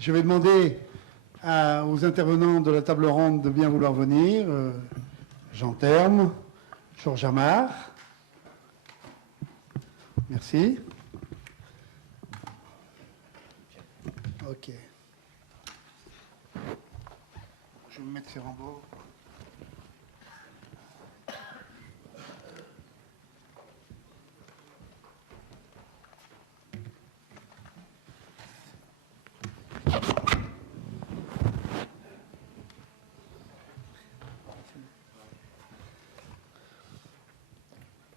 Je vais demander aux intervenants de la table ronde de bien vouloir venir. Jean Terme, Georges Amar. Merci. OK. Je vais me mettre sur en bas.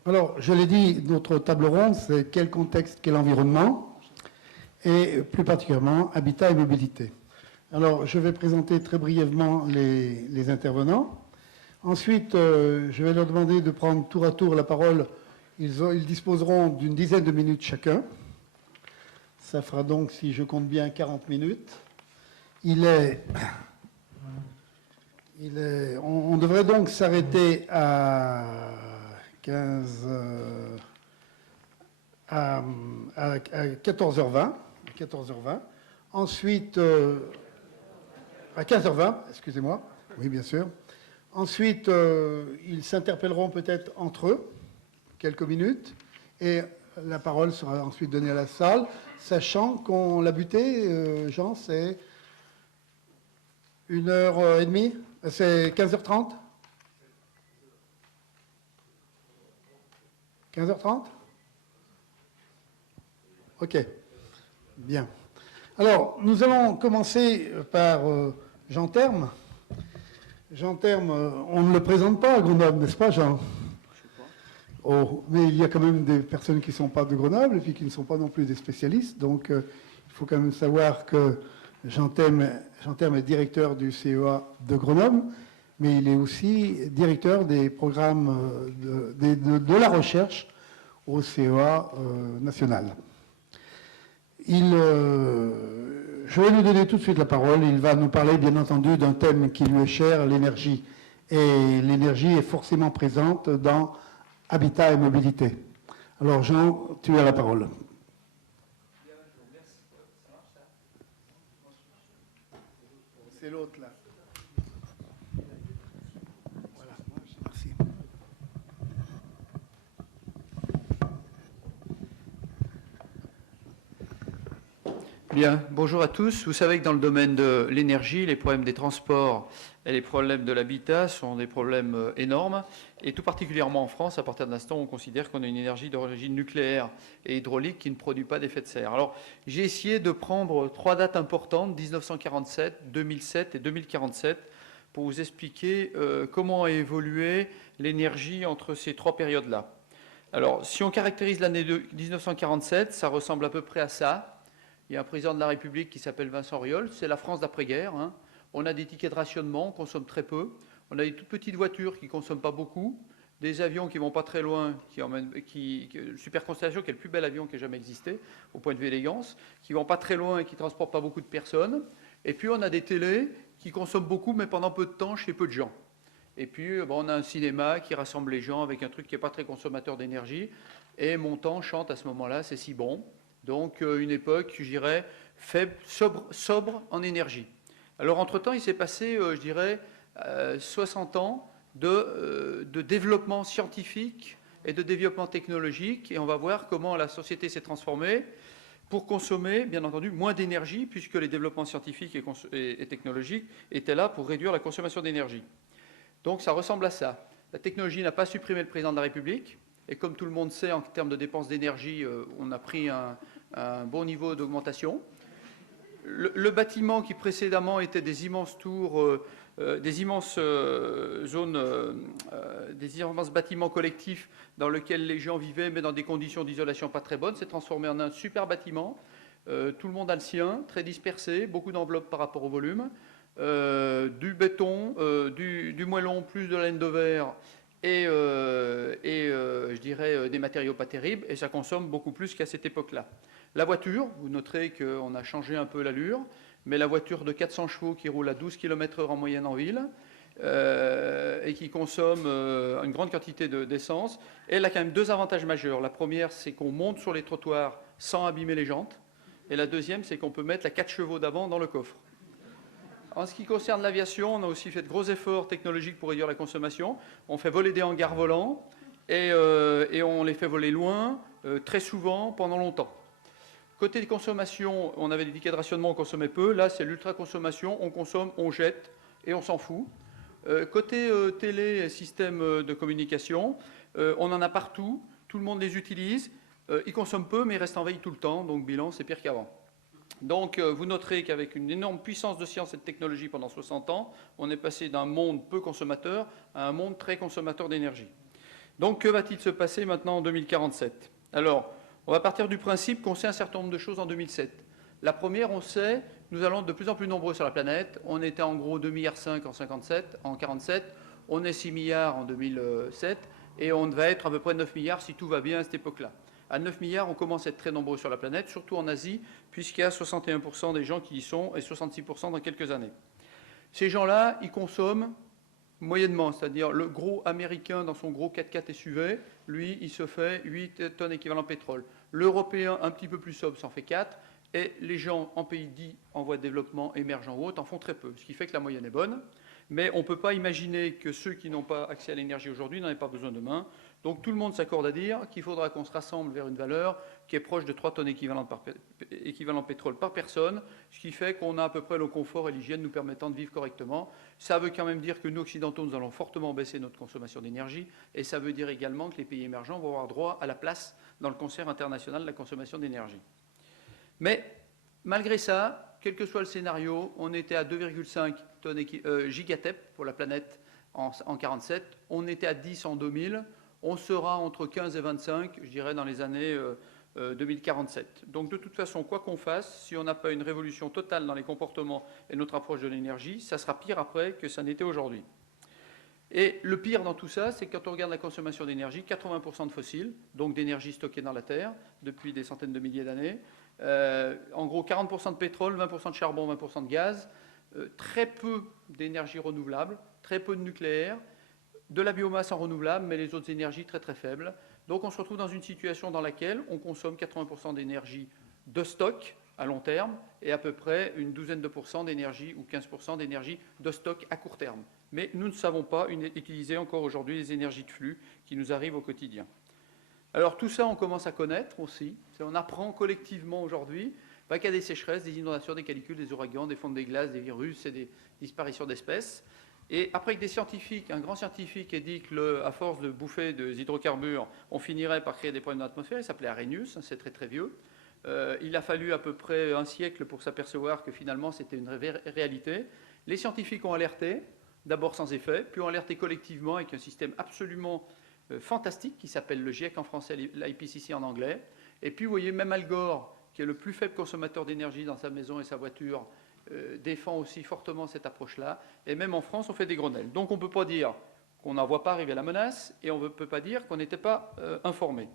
Alors, je l'ai dit, notre table ronde, c'est quel contexte, quel environnement, et plus particulièrement habitat et mobilité. Alors, je vais présenter très brièvement les intervenants. Ensuite, je vais leur demander de prendre tour à tour la parole. Ils disposeront d'une dizaine de minutes chacun. Ça fera donc, si je compte bien, 40 minutes. On devrait donc s'arrêter à 14h20. Ensuite, à 15h20, excusez-moi. Oui, bien sûr. Ensuite, ils s'interpelleront peut-être entre eux, quelques minutes, et la parole sera ensuite donnée à la salle, sachant qu'on l'a buté, Jean, c'est 1h30, c'est 15h30 15h30 OK. Bien. Alors, nous allons commencer par Jean Terme. Jean Terme, on ne le présente pas à Grenoble, n'est-ce pas, Jean? Oh, mais il y a quand même des personnes qui ne sont pas de Grenoble et puis qui ne sont pas non plus des spécialistes. Donc, il faut quand même savoir que Jean Terme est directeur du CEA de Grenoble, mais il est aussi directeur des programmes de la recherche au CEA national. Je vais lui donner tout de suite la parole. Il va nous parler, bien entendu, d'un thème qui lui est cher, l'énergie. Et l'énergie est forcément présente dans habitat et mobilité. Alors, Jean, tu as la parole. C'est l'autre, là. Voilà, merci. Bien, bonjour à tous. Vous savez que dans le domaine de l'énergie, les problèmes des transports et les problèmes de l'habitat sont des problèmes énormes. Et tout particulièrement en France, à partir de l'instant où on considère qu'on a une énergie d'origine nucléaire et hydraulique qui ne produit pas d'effet de serre. Alors, j'ai essayé de prendre 3 dates importantes, 1947, 2007 et 2047, pour vous expliquer comment a évolué l'énergie entre ces 3 périodes-là. Alors, si on caractérise l'année 1947, ça ressemble à peu près à ça. Il y a un président de la République qui s'appelle Vincent Auriol. C'est la France d'après-guerre. Hein. On a des tickets de rationnement, on consomme très peu. On a des toutes petites voitures qui ne consomment pas beaucoup. Des avions qui ne vont pas très loin, Super Constellation, qui est le plus bel avion qui ait jamais existé, au point de vue élégance, qui ne vont pas très loin et qui ne transportent pas beaucoup de personnes. Et puis on a des télés qui consomment beaucoup, mais pendant peu de temps, chez peu de gens. Et puis on a un cinéma qui rassemble les gens avec un truc qui n'est pas très consommateur d'énergie. Et Montand chante à ce moment-là, c'est si bon. Donc une époque, je dirais, faible, sobre en énergie. Alors entre-temps, il s'est passé, je dirais, 60 ans de développement scientifique et de développement technologique. Et on va voir comment la société s'est transformée pour consommer, bien entendu, moins d'énergie, puisque les développements scientifiques et technologiques étaient là pour réduire la consommation d'énergie. Donc ça ressemble à ça. La technologie n'a pas supprimé le président de la République. Et comme tout le monde sait, en termes de dépenses d'énergie, on a pris un bon niveau d'augmentation. Le bâtiment qui précédemment était des immenses tours, des immenses zones, des immenses bâtiments collectifs dans lesquels les gens vivaient, mais dans des conditions d'isolation pas très bonnes, s'est transformé en un super bâtiment. Tout le monde a le sien, très dispersé, beaucoup d'enveloppes par rapport au volume, du béton, du moellon, plus de laine de verre, et je dirais des matériaux pas terribles, et ça consomme beaucoup plus qu'à cette époque-là. La voiture, vous noterez qu'on a changé un peu l'allure, mais la voiture de 400 chevaux qui roule à 12 km/h en moyenne en ville, et qui consomme une grande quantité d'essence, elle a quand même 2 avantages majeurs. La première, c'est qu'on monte sur les trottoirs sans abîmer les jantes. Et la deuxième, c'est qu'on peut mettre la 4 chevaux d'avant dans le coffre. En ce qui concerne l'aviation, on a aussi fait de gros efforts technologiques pour réduire la consommation. On fait voler des hangars volants et on les fait voler loin, très souvent, pendant longtemps. Côté des consommations, on avait des tickets de rationnement, on consommait peu. Là, c'est l'ultra-consommation, on consomme, on jette et on s'en fout. Côté télé et système de communication, on en a partout, tout le monde les utilise. Ils consomment peu, mais ils restent en veille tout le temps, donc bilan, c'est pire qu'avant. Donc, vous noterez qu'avec une énorme puissance de science et de technologie pendant 60 ans, on est passé d'un monde peu consommateur à un monde très consommateur d'énergie. Donc, que va-t-il se passer maintenant en 2047 ? Alors, on va partir du principe qu'on sait un certain nombre de choses en 2007. La première, on sait, nous allons être de plus en plus nombreux sur la planète. On était en gros 2,5 milliards en 47, on est 6 milliards en 2007, et on va être à peu près 9 milliards si tout va bien à cette époque-là. À 9 milliards, on commence à être très nombreux sur la planète, surtout en Asie, puisqu'il y a 61% des gens qui y sont et 66% dans quelques années. Ces gens-là, ils consomment moyennement, c'est-à-dire le gros américain dans son gros 4x4 SUV, lui, il se fait 8 tonnes équivalent pétrole. L'européen, un petit peu plus sobre, s'en fait 4, et les gens en pays dits en voie de développement, émergents ou autres, en font très peu, ce qui fait que la moyenne est bonne. Mais on ne peut pas imaginer que ceux qui n'ont pas accès à l'énergie aujourd'hui n'en aient pas besoin demain. Donc tout le monde s'accorde à dire qu'il faudra qu'on se rassemble vers une valeur qui est proche de 3 tonnes équivalent pétrole par personne, ce qui fait qu'on a à peu près le confort et l'hygiène nous permettant de vivre correctement. Ça veut quand même dire que nous, occidentaux, nous allons fortement baisser notre consommation d'énergie, et ça veut dire également que les pays émergents vont avoir droit à la place dans le concert international de la consommation d'énergie. Mais malgré ça, quel que soit le scénario, on était à 2,5 gigatep pour la planète en 1947, on était à 10 en 2000, on sera entre 15 et 25, je dirais, dans les années 2047. Donc de toute façon, quoi qu'on fasse, si on n'a pas une révolution totale dans les comportements et notre approche de l'énergie, ça sera pire après que ça n'était aujourd'hui. Et le pire dans tout ça, c'est que quand on regarde la consommation d'énergie, 80% de fossiles, donc d'énergie stockée dans la Terre depuis des centaines de milliers d'années, en gros 40% de pétrole, 20% de charbon, 20% de gaz, très peu d'énergie renouvelable, très peu de nucléaire, de la biomasse en renouvelable, mais les autres énergies très très faibles. Donc on se retrouve dans une situation dans laquelle on consomme 80% d'énergie de stock à long terme et à peu près une douzaine de pourcents d'énergie ou 15% d'énergie de stock à court terme. Mais nous ne savons pas utiliser encore aujourd'hui les énergies de flux qui nous arrivent au quotidien. Alors tout ça, on commence à connaître aussi. On apprend collectivement aujourd'hui qu'il y a des sécheresses, des inondations, des canicules, des ouragans, des fonds de glace, des virus et des disparitions d'espèces. Et après que des scientifiques, un grand scientifique ait dit qu'à force de bouffer des hydrocarbures, on finirait par créer des problèmes dans l'atmosphère, il s'appelait Arrhenius, c'est très très vieux. Il a fallu à peu près un siècle pour s'apercevoir que finalement c'était une réalité. Les scientifiques ont alerté, d'abord sans effet, puis ont alerté collectivement avec un système absolument fantastique qui s'appelle le GIEC en français, l'IPCC en anglais. Et puis vous voyez, même Al Gore, qui est le plus faible consommateur d'énergie dans sa maison et sa voiture, défend aussi fortement cette approche-là. Et même en France, on fait des Grenelles. Donc on ne peut pas dire qu'on n'en voit pas arriver la menace, et on ne peut pas dire qu'on n'était pas informé.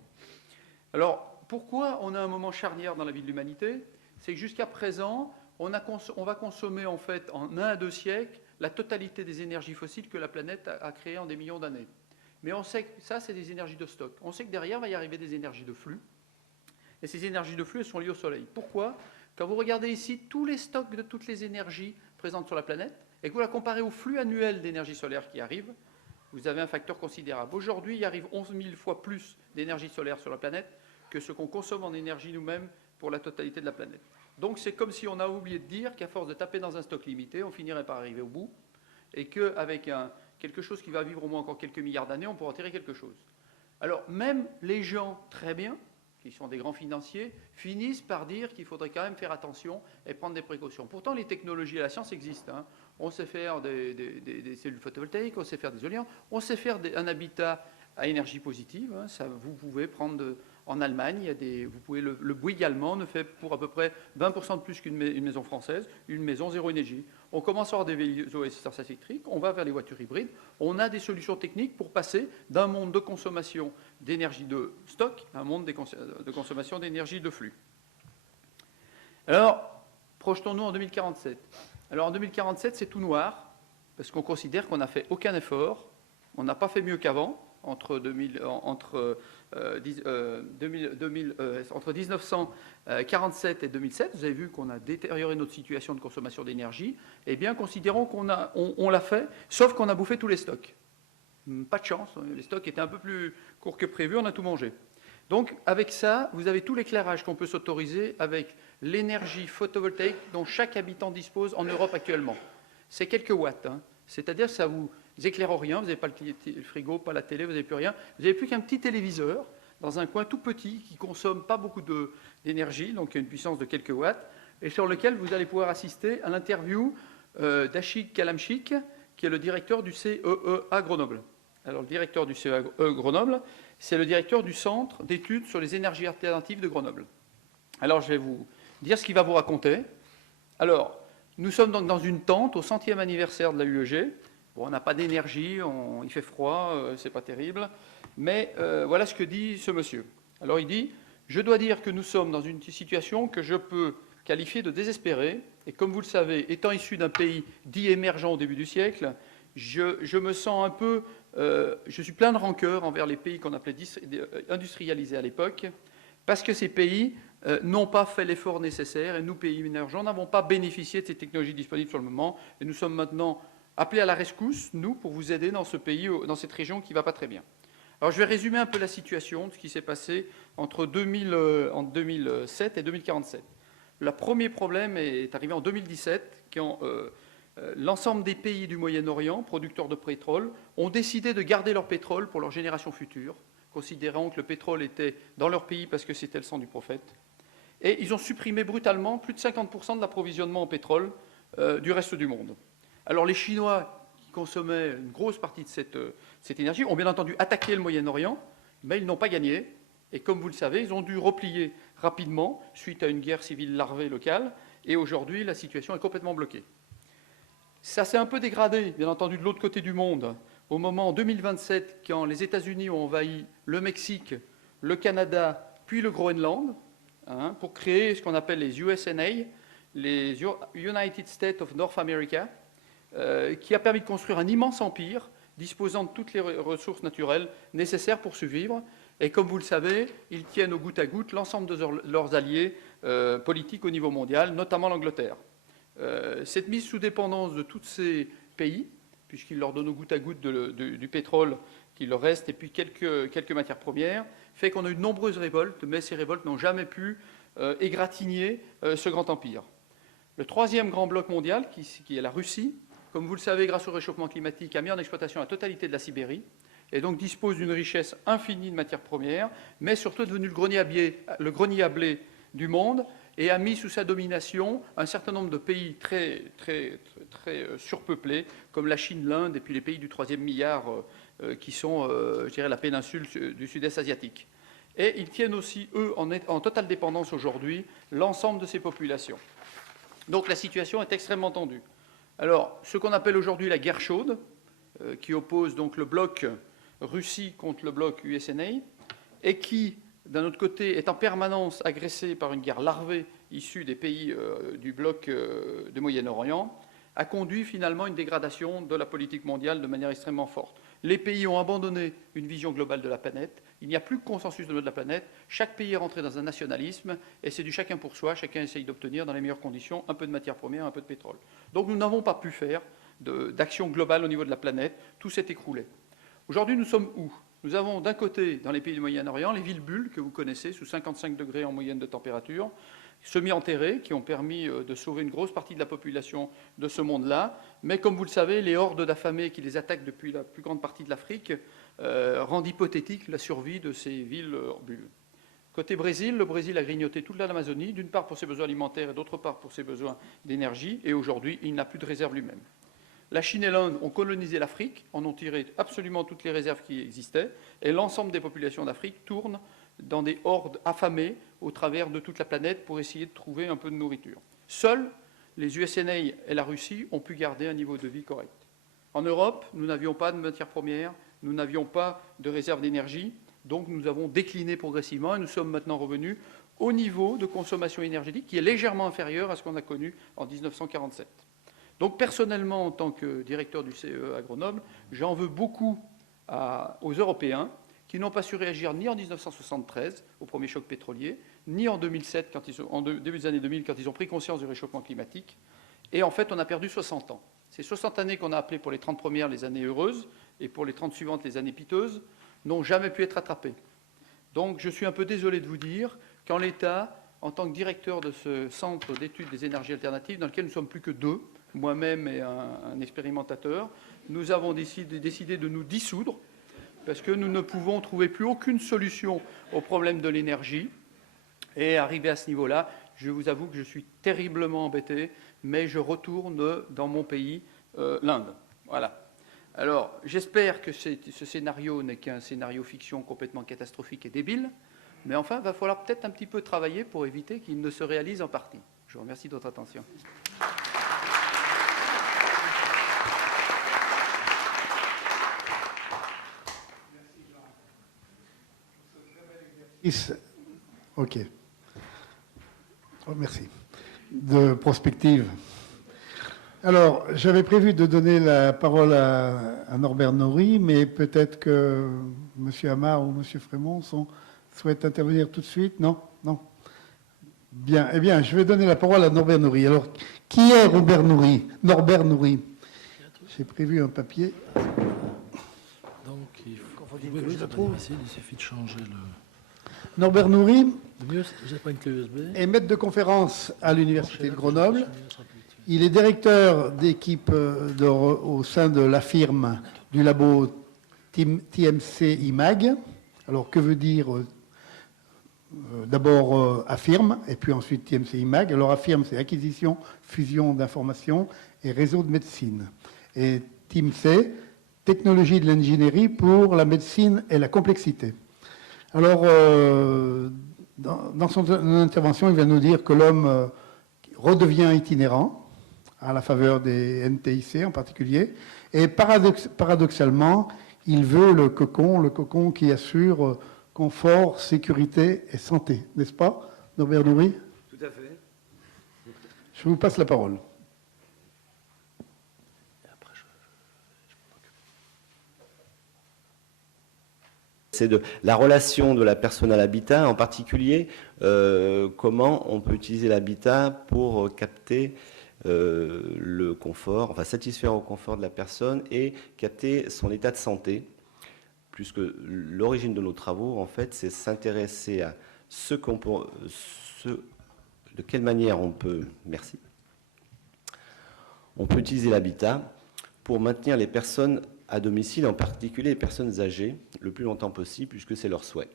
Alors, pourquoi on a un moment charnière dans la vie de l'humanité ? C'est que jusqu'à présent, on va consommer en fait en 1 à 2 siècles la totalité des énergies fossiles que la planète a créées en des millions d'années. Mais on sait que ça, c'est des énergies de stock. On sait que derrière, il va y arriver des énergies de flux. Et ces énergies de flux, elles sont liées au Soleil. Pourquoi ? Quand vous regardez ici tous les stocks de toutes les énergies présentes sur la planète, et que vous la comparez au flux annuel d'énergie solaire qui arrive, vous avez un facteur considérable. Aujourd'hui, il arrive 11 000 fois plus d'énergie solaire sur la planète que ce qu'on consomme en énergie nous-mêmes pour la totalité de la planète. Donc c'est comme si on a oublié de dire qu'à force de taper dans un stock limité, on finirait par arriver au bout, et qu'avec quelque chose qui va vivre au moins encore quelques milliards d'années, on pourra en tirer quelque chose. Alors même les gens très bien, qui sont des grands financiers, finissent par dire qu'il faudrait quand même faire attention et prendre des précautions. Pourtant, les technologies et la science existent. Hein. On sait faire des cellules photovoltaïques, on sait faire des éoliennes, on sait faire un habitat à énergie positive. Hein. Ça, vous pouvez prendre en Allemagne, le Bouygues allemand ne fait pour à peu près 20% de plus qu'une maison française, une maison zéro énergie. On commence à avoir des véhicules à assistance électrique, on va vers les voitures hybrides. On a des solutions techniques pour passer d'un monde de consommation d'énergie de stock à un monde de consommation d'énergie de flux. Alors, projetons-nous en 2047. Alors en 2047, c'est tout noir, parce qu'on considère qu'on n'a fait aucun effort, on n'a pas fait mieux qu'avant, entre 1947 et 2007. Vous avez vu qu'on a détérioré notre situation de consommation d'énergie. Eh bien, considérons qu'on l'a fait, sauf qu'on a bouffé tous les stocks. Pas de chance, les stocks étaient un peu plus courts que prévu, on a tout mangé. Donc, avec ça, vous avez tout l'éclairage qu'on peut s'autoriser avec l'énergie photovoltaïque dont chaque habitant dispose en Europe actuellement. C'est quelques watts, hein. C'est-à-dire que ça vous éclaire rien, vous n'avez pas le frigo, pas la télé, vous n'avez plus rien. Vous n'avez plus qu'un petit téléviseur dans un coin tout petit qui ne consomme pas beaucoup d'énergie, donc une puissance de quelques watts, et sur lequel vous allez pouvoir assister à l'interview d'Achik Kalamchik, qui est le directeur du CEE à Grenoble. Alors, le directeur du CEE Grenoble, c'est le directeur du Centre d'études sur les énergies alternatives de Grenoble. Alors, je vais vous dire ce qu'il va vous raconter. Alors, nous sommes donc dans une tente au 100e anniversaire de la UEG. Bon, on n'a pas d'énergie, il fait froid, c'est pas terrible. Mais voilà ce que dit ce monsieur. Alors, il dit « Je dois dire que nous sommes dans une situation que je peux qualifier de désespérée. Et comme vous le savez, étant issu d'un pays dit émergent au début du siècle, je me sens un peu... je suis plein de rancœur envers les pays qu'on appelait industrialisés à l'époque, parce que ces pays n'ont pas fait l'effort nécessaire, et nous, pays émergents, n'avons pas bénéficié de ces technologies disponibles sur le moment, et nous sommes maintenant appelés à la rescousse, nous, pour vous aider dans ce pays, dans cette région qui ne va pas très bien. Alors, je vais résumer un peu la situation de ce qui s'est passé entre 2007 et 2047. Le premier problème est arrivé en 2017, quand l'ensemble des pays du Moyen-Orient, producteurs de pétrole, ont décidé de garder leur pétrole pour leur génération future, considérant que le pétrole était dans leur pays parce que c'était le sang du prophète. Et ils ont supprimé brutalement plus de 50% de l'approvisionnement en pétrole du reste du monde. Alors les Chinois, qui consommaient une grosse partie de cette énergie, ont bien entendu attaqué le Moyen-Orient, mais ils n'ont pas gagné. Et comme vous le savez, ils ont dû replier rapidement suite à une guerre civile larvée locale. Et aujourd'hui, la situation est complètement bloquée. Ça s'est un peu dégradé, bien entendu, de l'autre côté du monde, au moment en 2027, quand les États-Unis ont envahi le Mexique, le Canada, puis le Groenland, pour créer ce qu'on appelle les USNA, les United States of North America, qui a permis de construire un immense empire disposant de toutes les ressources naturelles nécessaires pour survivre. Et comme vous le savez, ils tiennent au goutte à goutte l'ensemble de leurs alliés politiques au niveau mondial, notamment l'Angleterre. Cette mise sous dépendance de tous ces pays, puisqu'ils leur donnent au goutte à goutte du pétrole qui leur reste, et puis quelques matières premières, fait qu'on a eu de nombreuses révoltes, mais ces révoltes n'ont jamais pu égratigner ce grand empire. Le troisième grand bloc mondial, qui est la Russie, comme vous le savez, grâce au réchauffement climatique, a mis en exploitation la totalité de la Sibérie, et donc dispose d'une richesse infinie de matières premières, mais surtout est devenu le grenier à blé du monde, et a mis sous sa domination un certain nombre de pays très surpeuplés, comme la Chine, l'Inde, et puis les pays du 3e milliard, qui sont, je dirais, la péninsule du sud-est asiatique. Et ils tiennent aussi, eux, en totale dépendance aujourd'hui, l'ensemble de ces populations. Donc la situation est extrêmement tendue. Alors, ce qu'on appelle aujourd'hui la guerre chaude, qui oppose donc le bloc Russie contre le bloc USNA, et qui, d'un autre côté, est en permanence agressé par une guerre larvée issue des pays du bloc du Moyen-Orient, a conduit finalement à une dégradation de la politique mondiale de manière extrêmement forte. Les pays ont abandonné une vision globale de la planète, il n'y a plus de consensus de la planète, chaque pays est rentré dans un nationalisme, et c'est du chacun pour soi, chacun essaye d'obtenir dans les meilleures conditions un peu de matières premières, un peu de pétrole. Donc nous n'avons pas pu faire d'action globale au niveau de la planète, tout s'est écroulé. Aujourd'hui, nous sommes où ? Nous avons d'un côté, dans les pays du Moyen-Orient, les villes-bulles que vous connaissez, sous 55 degrés en moyenne de température, semi-enterrées, qui ont permis de sauver une grosse partie de la population de ce monde-là. Mais comme vous le savez, les hordes d'affamés qui les attaquent depuis la plus grande partie de l'Afrique rendent hypothétique la survie de ces villes-bulles. Côté Brésil, le Brésil a grignoté toute l'Amazonie, d'une part pour ses besoins alimentaires et d'autre part pour ses besoins d'énergie, et aujourd'hui, il n'a plus de réserve lui-même. La Chine et l'Inde ont colonisé l'Afrique, en ont tiré absolument toutes les réserves qui existaient, et l'ensemble des populations d'Afrique tournent dans des hordes affamées au travers de toute la planète pour essayer de trouver un peu de nourriture. Seuls les USNA et la Russie ont pu garder un niveau de vie correct. En Europe, nous n'avions pas de matières premières, nous n'avions pas de réserve d'énergie, donc nous avons décliné progressivement et nous sommes maintenant revenus au niveau de consommation énergétique qui est légèrement inférieur à ce qu'on a connu en 1947. Donc personnellement, en tant que directeur du CEE à Grenoble, j'en veux beaucoup aux Européens, qui n'ont pas su réagir ni en 1973, au premier choc pétrolier, ni en 2007, en début des années 2000, quand ils ont pris conscience du réchauffement climatique. Et en fait, on a perdu 60 ans. Ces 60 années qu'on a appelées pour les 30 premières les années heureuses, et pour les 30 suivantes les années piteuses, n'ont jamais pu être rattrapées. Donc je suis un peu désolé de vous dire qu'en l'état, en tant que directeur de ce centre d'études des énergies alternatives, dans lequel nous ne sommes plus que deux, moi-même et un expérimentateur, nous avons décidé de nous dissoudre, parce que nous ne pouvons trouver plus aucune solution au problème de l'énergie. Et arrivé à ce niveau-là, je vous avoue que je suis terriblement embêté, mais je retourne dans mon pays, l'Inde. Voilà. Alors, j'espère que ce scénario n'est qu'un scénario fiction complètement catastrophique et débile, mais enfin, il va falloir peut-être un petit peu travailler pour éviter qu'il ne se réalise en partie. Je vous remercie de votre attention. Ok. Oh, merci. De prospective. Alors, j'avais prévu de donner la parole à Norbert Nory, mais peut-être que M. Amar ou M. Frémont souhaitent intervenir tout de suite. Non? Non. Bien. Eh bien, je vais donner la parole à Norbert Nory. Alors, qui est Norbert Nory? J'ai prévu un papier. Donc, il faut... Oui, je trouve. Il suffit de changer le... Norbert Nory est maître de conférence à l'Université de Grenoble. Il est directeur d'équipe au sein de la firme du labo TMC IMAG. Alors, que veut dire d'abord AFIRM et puis ensuite TMC IMAG. Alors, AFIRM, c'est acquisition, fusion d'informations et réseau de médecine. Et TMC, technologie de l'ingénierie pour la médecine et la complexité. Alors, dans son intervention, il va nous dire que l'homme redevient itinérant, à la faveur des NTIC en particulier, et paradoxalement, il veut le cocon qui assure confort, sécurité et santé, n'est-ce pas, Norbert Nory? Tout à fait. Je vous passe la parole. C'est de la relation de la personne à l'habitat, en particulier comment on peut utiliser l'habitat pour capter le confort, enfin satisfaire au confort de la personne et capter son état de santé, puisque l'origine de nos travaux, en fait, c'est s'intéresser à de quelle manière on peut utiliser l'habitat pour maintenir les personnes à domicile, en particulier les personnes âgées, le plus longtemps possible, puisque c'est leur souhait.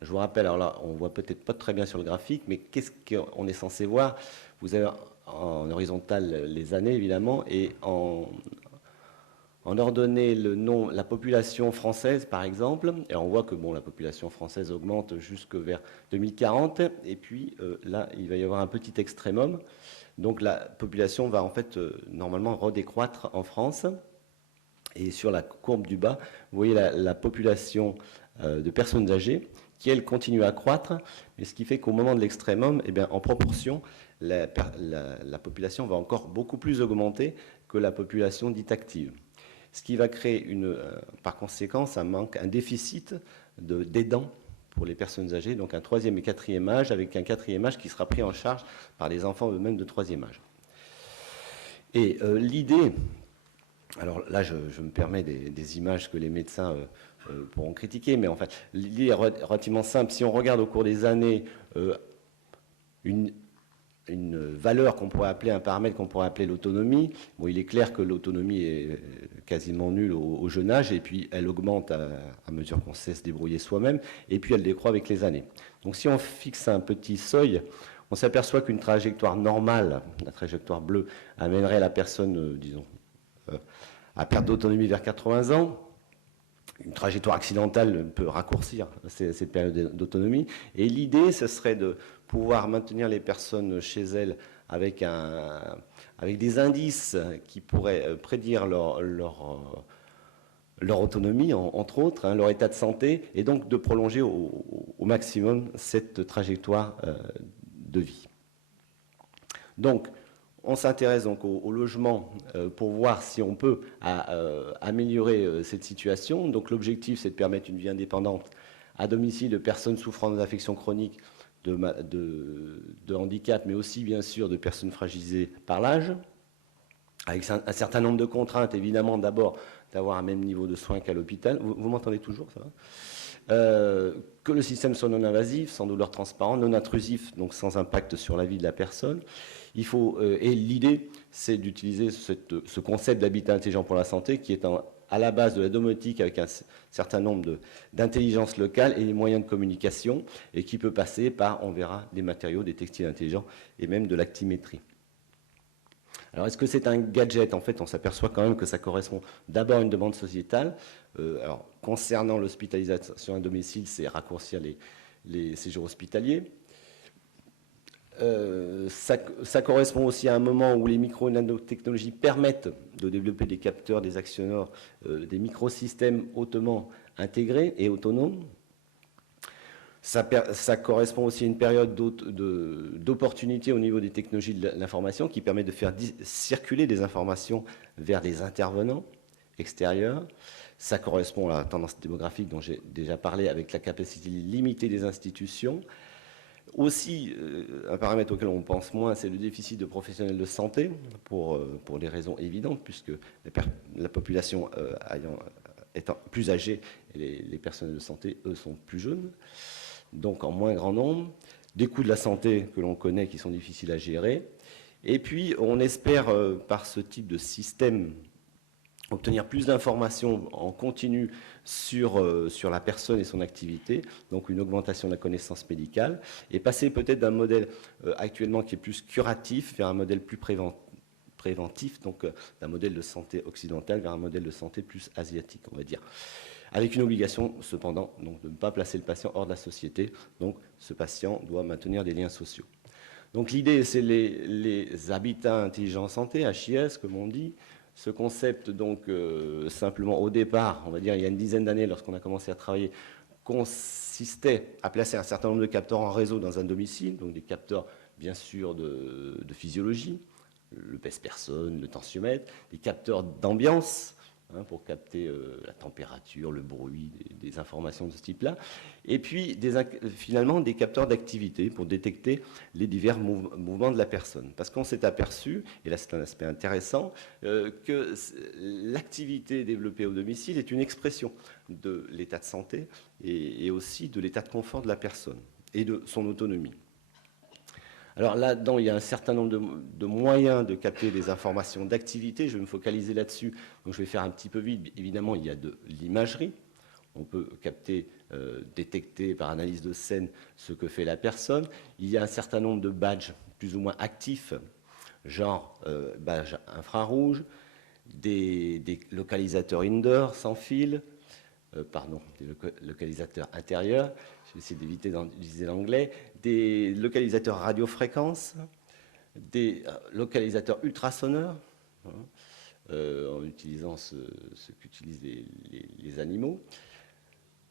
Je vous rappelle, alors là, on ne voit peut-être pas très bien sur le graphique, mais qu'est-ce qu'on est censé voir? Vous avez en horizontal les années, évidemment, et en ordonnée le nom, la population française, par exemple, et on voit que bon, la population française augmente jusque vers 2040, et puis là, il va y avoir un petit extrémum. Donc la population va en fait normalement redécroître en France. Et sur la courbe du bas, vous voyez la population de personnes âgées qui, elle, continue à croître, mais ce qui fait qu'au moment de l'extrémum, eh bien, en proportion, la population va encore beaucoup plus augmenter que la population dite active. Ce qui va créer, par conséquent, un déficit d'aidants pour les personnes âgées, donc un troisième et quatrième âge, avec un quatrième âge qui sera pris en charge par les enfants eux-mêmes de troisième âge. Et l'idée... Alors là, je me permets des images que les médecins pourront critiquer, mais en fait, l'idée est relativement simple. Si on regarde au cours des années une valeur qu'on pourrait appeler, un paramètre qu'on pourrait appeler l'autonomie, bon, il est clair que l'autonomie est quasiment nulle au jeune âge, et puis elle augmente à mesure qu'on sait se débrouiller soi-même, et puis elle décroît avec les années. Donc si on fixe un petit seuil, on s'aperçoit qu'une trajectoire normale, la trajectoire bleue, amènerait la personne, disons, à perte d'autonomie vers 80 ans. Une trajectoire accidentale peut raccourcir cette période d'autonomie. Et l'idée, ce serait de pouvoir maintenir les personnes chez elles avec des indices qui pourraient prédire leur autonomie, entre autres, leur état de santé, et donc de prolonger au maximum cette trajectoire de vie. Donc, On s'intéresse donc au logement pour voir si on peut améliorer cette situation. Donc l'objectif, c'est de permettre une vie indépendante à domicile de personnes souffrant d'affections chroniques, de handicap, mais aussi bien sûr de personnes fragilisées par l'âge, avec un certain nombre de contraintes, évidemment, d'abord d'avoir un même niveau de soins qu'à l'hôpital. Vous m'entendez toujours, ça va que le système soit non invasif, sans douleur transparente, non intrusif, donc sans impact sur la vie de la personne. Et l'idée, c'est d'utiliser ce concept d'habitat intelligent pour la santé qui est à la base de la domotique avec un certain nombre d'intelligence locale et les moyens de communication et qui peut passer par, on verra, des matériaux, des textiles intelligents et même de l'actimétrie. Alors, est-ce que c'est un gadget? En fait, on s'aperçoit quand même que ça correspond d'abord à une demande sociétale. Alors, concernant l'hospitalisation à domicile, c'est raccourcir les séjours hospitaliers. Ça correspond aussi à un moment où les micro- et nanotechnologies permettent de développer des capteurs, des actionneurs, des microsystèmes hautement intégrés et autonomes. Ça correspond aussi à une période d'opportunité au niveau des technologies de l'information qui permet de faire circuler des informations vers des intervenants extérieurs. Ça correspond à la tendance démographique dont j'ai déjà parlé avec la capacité limitée des institutions. Aussi, un paramètre auquel on pense moins, c'est le déficit de professionnels de santé, pour des raisons évidentes, puisque la population étant plus âgée, et les personnels de santé, eux, sont plus jeunes, donc en moins grand nombre, des coûts de la santé que l'on connaît qui sont difficiles à gérer. Et puis, on espère, par ce type de système, obtenir plus d'informations en continu sur la personne et son activité, donc une augmentation de la connaissance médicale, et passer peut-être d'un modèle actuellement qui est plus curatif vers un modèle plus préventif, donc d'un modèle de santé occidental vers un modèle de santé plus asiatique, on va dire. Avec une obligation, cependant, donc, de ne pas placer le patient hors de la société. Donc, ce patient doit maintenir des liens sociaux. Donc, l'idée, c'est les habitats intelligents santé, HIS, comme on dit. Ce concept, donc, simplement, au départ, on va dire, il y a une dizaine d'années, lorsqu'on a commencé à travailler, consistait à placer un certain nombre de capteurs en réseau dans un domicile, donc des capteurs, bien sûr, de physiologie, le pèse-personne, le tensiomètre, des capteurs d'ambiance, pour capter la température, le bruit, des informations de ce type-là. Et puis, finalement, des capteurs d'activité pour détecter les divers mouvements de la personne. Parce qu'on s'est aperçu, et là c'est un aspect intéressant, que l'activité développée au domicile est une expression de l'état de santé et aussi de l'état de confort de la personne et de son autonomie. Alors là-dedans, il y a un certain nombre de moyens de capter des informations d'activité. Je vais me focaliser là-dessus, donc je vais faire un petit peu vite. Évidemment, il y a de l'imagerie. On peut capter, détecter par analyse de scène ce que fait la personne. Il y a un certain nombre de badges plus ou moins actifs, genre badge infrarouge, des localisateurs indoor sans fil, des localisateurs intérieurs, je vais essayer d'éviter d'utiliser l'anglais, des localisateurs radiofréquences, des localisateurs ultrasoneurs, en utilisant ce qu'utilisent les animaux,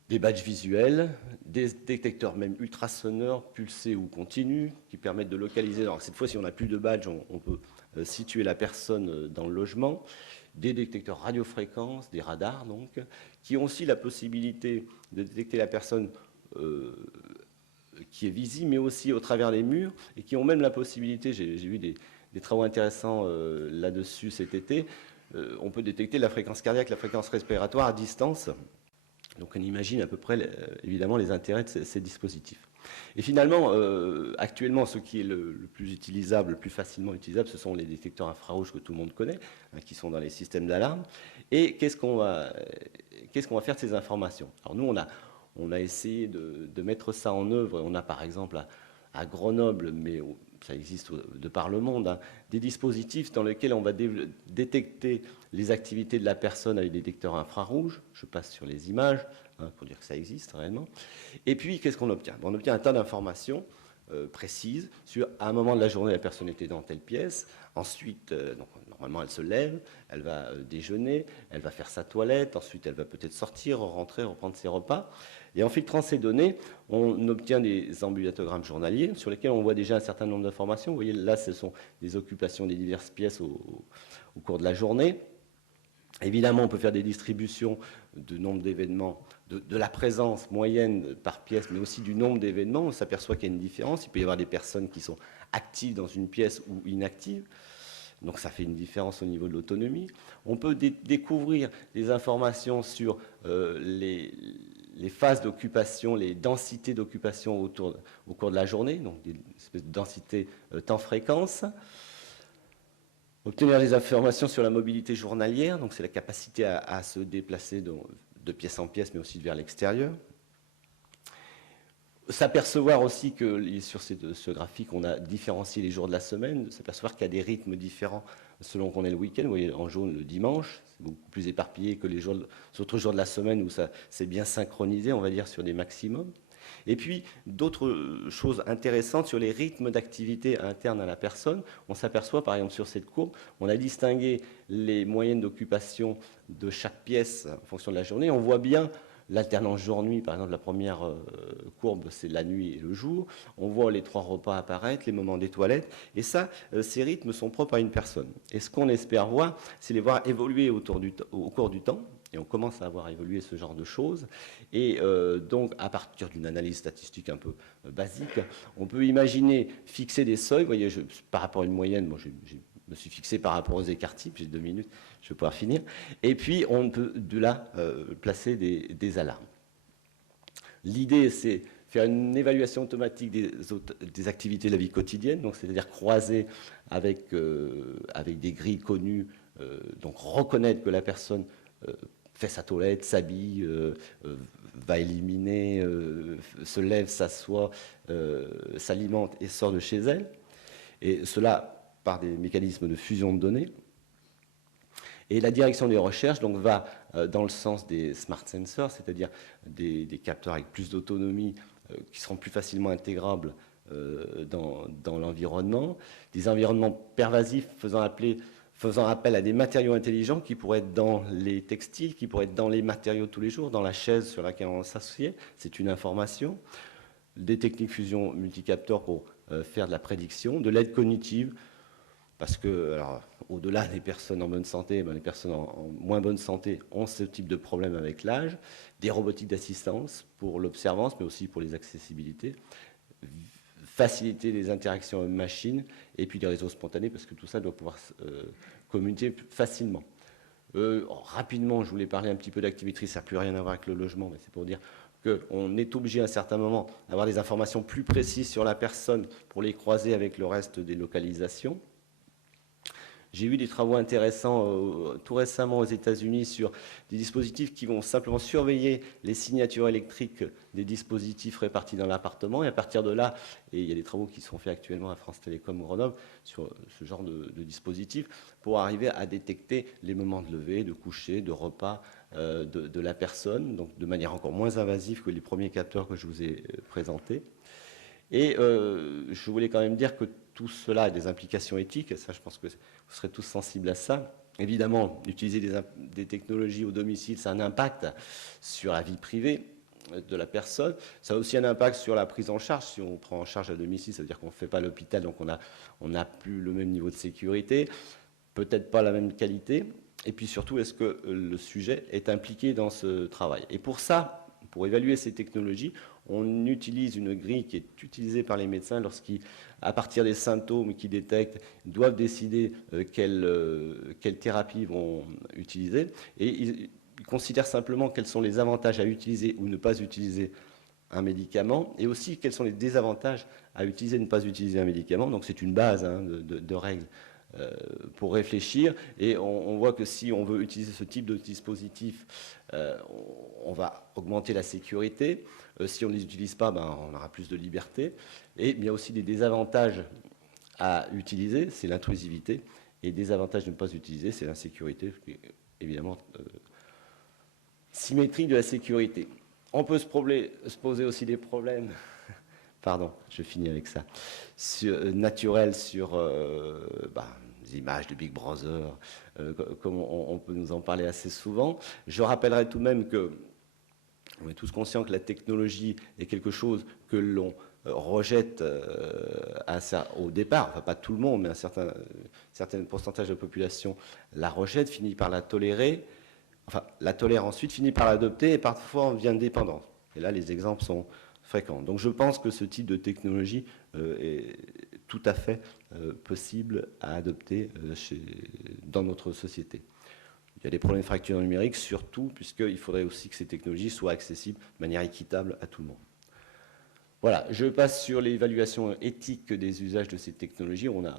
des badges visuels, des détecteurs même ultrasoneurs, pulsés ou continus, qui permettent de localiser. Alors cette fois, si on n'a plus de badge, on peut situer la personne dans le logement. Des détecteurs radiofréquences, des radars donc, qui ont aussi la possibilité de détecter la personne qui est visible, mais aussi au travers les murs, et qui ont même la possibilité, j'ai vu des travaux intéressants là-dessus cet été, on peut détecter la fréquence cardiaque, la fréquence respiratoire à distance. Donc on imagine à peu près, évidemment, les intérêts de ces dispositifs. Et finalement, actuellement, ce qui est le plus utilisable, le plus facilement utilisable, ce sont les détecteurs infrarouges que tout le monde connaît, qui sont dans les systèmes d'alarme. Et qu'est-ce qu'on va faire de ces informations? Alors nous, on a essayé de mettre ça en œuvre. On a par exemple à Grenoble, mais ça existe de par le monde, des dispositifs dans lesquels on va détecter les activités de la personne avec des détecteurs infrarouges. Je passe sur les images pour dire que ça existe réellement. Et puis, qu'est-ce qu'on obtient? On obtient un tas d'informations précises sur, à un moment de la journée, la personne était dans telle pièce. Ensuite, donc, normalement, elle se lève, elle va déjeuner, elle va faire sa toilette, ensuite elle va peut-être sortir, rentrer, reprendre ses repas. Et en filtrant ces données, on obtient des ambulatorogrammes journaliers sur lesquels on voit déjà un certain nombre d'informations. Vous voyez, là, ce sont des occupations des diverses pièces au cours de la journée. Évidemment, on peut faire des distributions de nombre d'événements, de la présence moyenne par pièce, mais aussi du nombre d'événements. On s'aperçoit qu'il y a une différence. Il peut y avoir des personnes qui sont actives dans une pièce ou inactives. Donc ça fait une différence au niveau de l'autonomie. On peut découvrir des informations sur les phases d'occupation, les densités d'occupation au cours de la journée, donc des espèces de densités temps-fréquence. Obtenir des informations sur la mobilité journalière, donc c'est la capacité à se déplacer de pièce en pièce, mais aussi vers l'extérieur. S'apercevoir aussi que sur ce graphique, on a différencié les jours de la semaine, s'apercevoir qu'il y a des rythmes différents selon qu'on est le week-end. Vous voyez, en jaune, le dimanche, c'est beaucoup plus éparpillé que les autres jours de la semaine où ça c'est bien synchronisé, on va dire, sur des maximums. Et puis, d'autres choses intéressantes sur les rythmes d'activité internes à la personne. On s'aperçoit, par exemple, sur cette courbe, on a distingué les moyennes d'occupation de chaque pièce en fonction de la journée. On voit bien l'alternance jour-nuit, par exemple, la première courbe, c'est la nuit et le jour. On voit les 3 repas apparaître, les moments des toilettes. Et ça, ces rythmes sont propres à une personne. Et ce qu'on espère voir, c'est les voir évoluer au cours du temps. Et on commence à avoir évolué ce genre de choses. Et donc, à partir d'une analyse statistique un peu basique, on peut imaginer fixer des seuils. Vous voyez, par rapport à une moyenne, moi, je me suis fixé par rapport aux écarts types. J'ai 2 minutes, je vais pouvoir finir. Et puis, on peut de là placer des alarmes. L'idée, c'est faire une évaluation automatique des activités de la vie quotidienne, donc c'est-à-dire croiser avec des grilles connues, donc reconnaître que la personne fait sa toilette, s'habille, va éliminer, se lève, s'assoit, s'alimente et sort de chez elle. Et cela par des mécanismes de fusion de données. Et la direction des recherches donc, va dans le sens des smart sensors, c'est-à-dire des capteurs avec plus d'autonomie qui seront plus facilement intégrables dans l'environnement, des environnements pervasifs faisant appel à des matériaux intelligents qui pourraient être dans les textiles, qui pourraient être dans les matériaux de tous les jours, dans la chaise sur laquelle on s'assied, c'est une information, des techniques fusion multicapteurs pour faire de la prédiction, de l'aide cognitive, parce que, alors, au-delà des personnes en bonne santé, les personnes en moins bonne santé ont ce type de problème avec l'âge, des robotiques d'assistance pour l'observance, mais aussi pour les accessibilités, faciliter les interactions machines, et puis des réseaux spontanés, parce que tout ça doit pouvoir communiquer facilement. Rapidement, je voulais parler un petit peu d'activités, ça n'a plus rien à voir avec le logement, mais c'est pour dire qu'on est obligé à un certain moment d'avoir des informations plus précises sur la personne pour les croiser avec le reste des localisations. J'ai vu des travaux intéressants tout récemment aux États-Unis sur des dispositifs qui vont simplement surveiller les signatures électriques des dispositifs répartis dans l'appartement. Et à partir de là, et il y a des travaux qui sont faits actuellement à France Télécom Grenoble sur ce genre de dispositifs pour arriver à détecter les moments de lever, de coucher, de repas de la personne, donc de manière encore moins invasive que les premiers capteurs que je vous ai présentés. Et je voulais quand même dire que tout cela a des implications éthiques, ça je pense que vous serez tous sensibles à ça. Évidemment, utiliser des technologies au domicile, ça a un impact sur la vie privée de la personne. Ça a aussi un impact sur la prise en charge. Si on prend en charge à domicile, ça veut dire qu'on ne fait pas l'hôpital, donc on n'a plus le même niveau de sécurité, peut-être pas la même qualité. Et puis surtout, est-ce que le sujet est impliqué dans ce travail? Et pour ça, pour évaluer ces technologies, on utilise une grille qui est utilisée par les médecins à partir des symptômes qu'ils détectent, ils doivent décider quelle thérapie ils vont utiliser. Et ils considèrent simplement quels sont les avantages à utiliser ou ne pas utiliser un médicament, et aussi quels sont les désavantages à utiliser ou ne pas utiliser un médicament. Donc c'est une base de règles pour réfléchir. Et on voit que si on veut utiliser ce type de dispositif, on va augmenter la sécurité. Si on ne les utilise pas, on aura plus de liberté. Et il y a aussi des désavantages à utiliser, c'est l'intrusivité. Et des avantages de ne pas utiliser, c'est l'insécurité. Évidemment, symétrie de la sécurité. On peut se poser aussi des problèmes, pardon, je finis avec ça, naturels sur des images de Big Brother, comme on peut nous en parler assez souvent. Je rappellerai tout de même que on est tous conscients que la technologie est quelque chose que l'on rejette au départ, enfin pas tout le monde, mais certain pourcentage de la population la rejette, finit par la tolérer, enfin la tolère ensuite, finit par l'adopter et parfois en devient dépendante. Et là, les exemples sont fréquents. Donc je pense que ce type de technologie est tout à fait possible à adopter dans notre société. Il y a des problèmes de fracture numérique, surtout puisqu'il faudrait aussi que ces technologies soient accessibles de manière équitable à tout le monde. Voilà, je passe sur l'évaluation éthique des usages de ces technologies. On a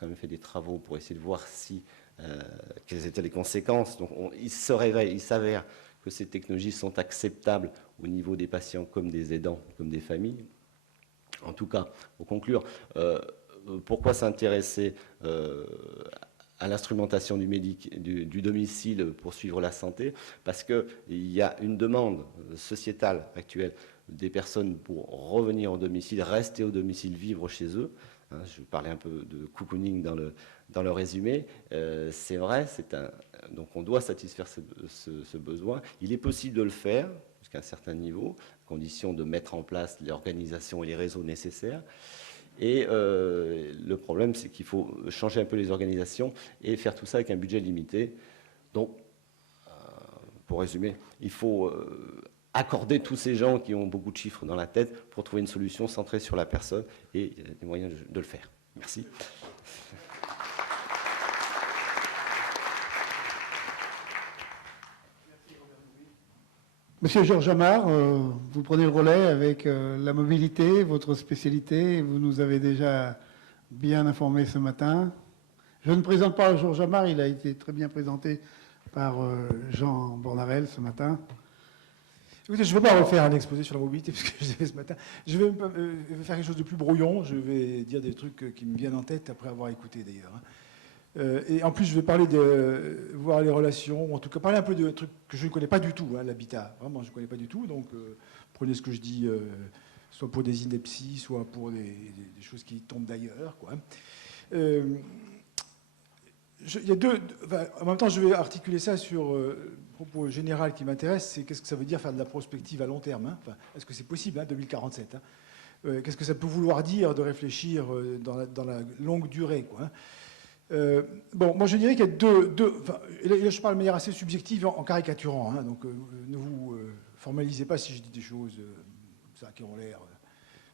quand même fait des travaux pour essayer de voir quelles étaient les conséquences. Donc il s'avère que ces technologies sont acceptables au niveau des patients comme des aidants, comme des familles. En tout cas, pour conclure, pourquoi s'intéresser à l'instrumentation du domicile pour suivre la santé? Parce qu'il y a une demande sociétale actuelle des personnes pour revenir au domicile, rester au domicile, vivre chez eux. Je parlais un peu de cocooning dans le résumé. C'est vrai, donc on doit satisfaire ce besoin. Il est possible de le faire jusqu'à un certain niveau, à condition de mettre en place l'organisation et les réseaux nécessaires. Et le problème, c'est qu'il faut changer un peu les organisations et faire tout ça avec un budget limité. Donc, pour résumer, il faut accorder tous ces gens qui ont beaucoup de chiffres dans la tête pour trouver une solution centrée sur la personne, et il y a des moyens de le faire. Merci. Monsieur Georges Amar, vous prenez le relais avec la mobilité, votre spécialité. Vous nous avez déjà bien informé ce matin. Je ne présente pas Georges Amar, il a été très bien présenté par Jean Bornarel ce matin. Écoutez, je ne vais pas refaire un exposé sur la mobilité, puisque je l'ai fait ce matin. Je vais faire quelque chose de plus brouillon. Je vais dire des trucs qui me viennent en tête après avoir écouté, d'ailleurs. Et en plus, je vais parler de voir les relations, ou en tout cas parler un peu de trucs que je ne connais pas du tout, l'habitat. Vraiment, je ne connais pas du tout. Donc, prenez ce que je dis, soit pour des inepties, soit pour des choses qui tombent d'ailleurs, quoi. En même temps, je vais articuler ça sur le propos général qui m'intéresse, c'est qu'est-ce que ça veut dire faire de la prospective à long terme. Enfin, est-ce que c'est possible, 2047 qu'est-ce que ça peut vouloir dire de réfléchir dans la longue durée, quoi. Bon, moi je dirais qu'il y a et là je parle de manière assez subjective en caricaturant, donc ne vous formalisez pas si je dis des choses ça, qui ont l'air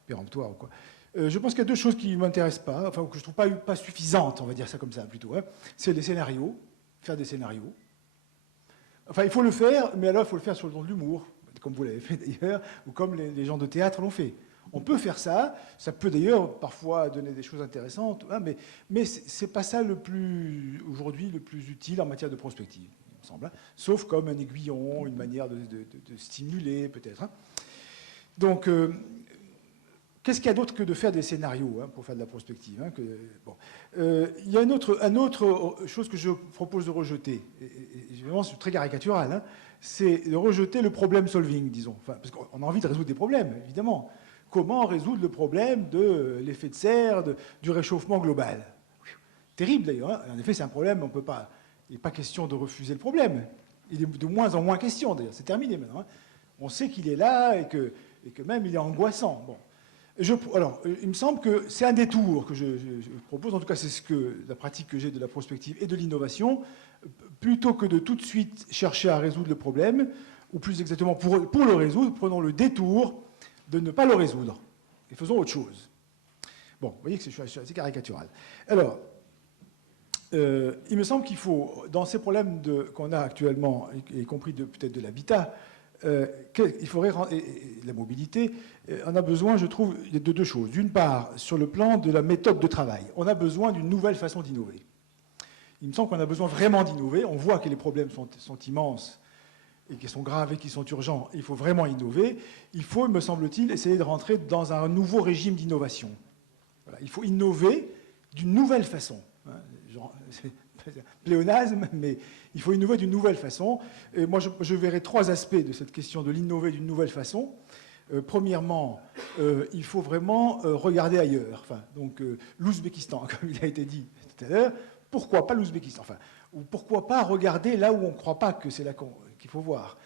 péremptoires ou quoi. Je pense qu'il y a deux choses qui ne m'intéressent pas, enfin que je ne trouve pas suffisantes, on va dire ça comme ça plutôt. C'est les scénarios, faire des scénarios. Enfin, il faut le faire, mais alors il faut le faire sur le ton de l'humour, comme vous l'avez fait d'ailleurs, ou comme les gens de théâtre l'ont fait. On peut faire ça, ça peut d'ailleurs parfois donner des choses intéressantes, mais c'est pas ça aujourd'hui le plus utile en matière de prospective, il me semble. Sauf comme un aiguillon, une manière de stimuler peut-être. Donc, qu'est-ce qu'il y a d'autre que de faire des scénarios pour faire de la prospective, il y a une autre chose que je propose de rejeter, et vraiment c'est très caricatural, c'est de rejeter le problem solving, disons. Enfin, parce qu'on a envie de résoudre des problèmes, évidemment. Comment résoudre le problème de l'effet de serre, du réchauffement global? Terrible d'ailleurs. En effet, c'est un problème, il n'est pas question de refuser le problème. Il est de moins en moins question d'ailleurs. C'est terminé maintenant. On sait qu'il est là et que même il est angoissant. Bon. Alors, il me semble que c'est un détour que je propose. En tout cas, c'est la pratique que j'ai de la prospective et de l'innovation. Plutôt que de tout de suite chercher à résoudre le problème, ou plus exactement pour le résoudre, prenons le détour de ne pas le résoudre. Et faisons autre chose. Bon, vous voyez que je suis assez caricatural. Alors, il me semble qu'il faut, dans ces problèmes qu'on a actuellement, y compris peut-être de l'habitat, il faudrait la mobilité, on a besoin, je trouve, de deux choses. D'une part, sur le plan de la méthode de travail, on a besoin d'une nouvelle façon d'innover. Il me semble qu'on a besoin vraiment d'innover. On voit que les problèmes sont immenses et qui sont graves et qui sont urgents. Il faut vraiment innover. Il faut, me semble-t-il, essayer de rentrer dans un nouveau régime d'innovation. Voilà. Il faut innover d'une nouvelle façon. C'est pléonasme, mais il faut innover d'une nouvelle façon. Et moi, je verrai trois aspects de cette question de l'innover d'une nouvelle façon. Premièrement, il faut vraiment regarder ailleurs. Enfin, donc, l'Ouzbékistan, comme il a été dit tout à l'heure, pourquoi pas l'Ouzbékistan? Enfin, ou pourquoi pas regarder là où on ne croit pas que c'est là qu'il faut voir?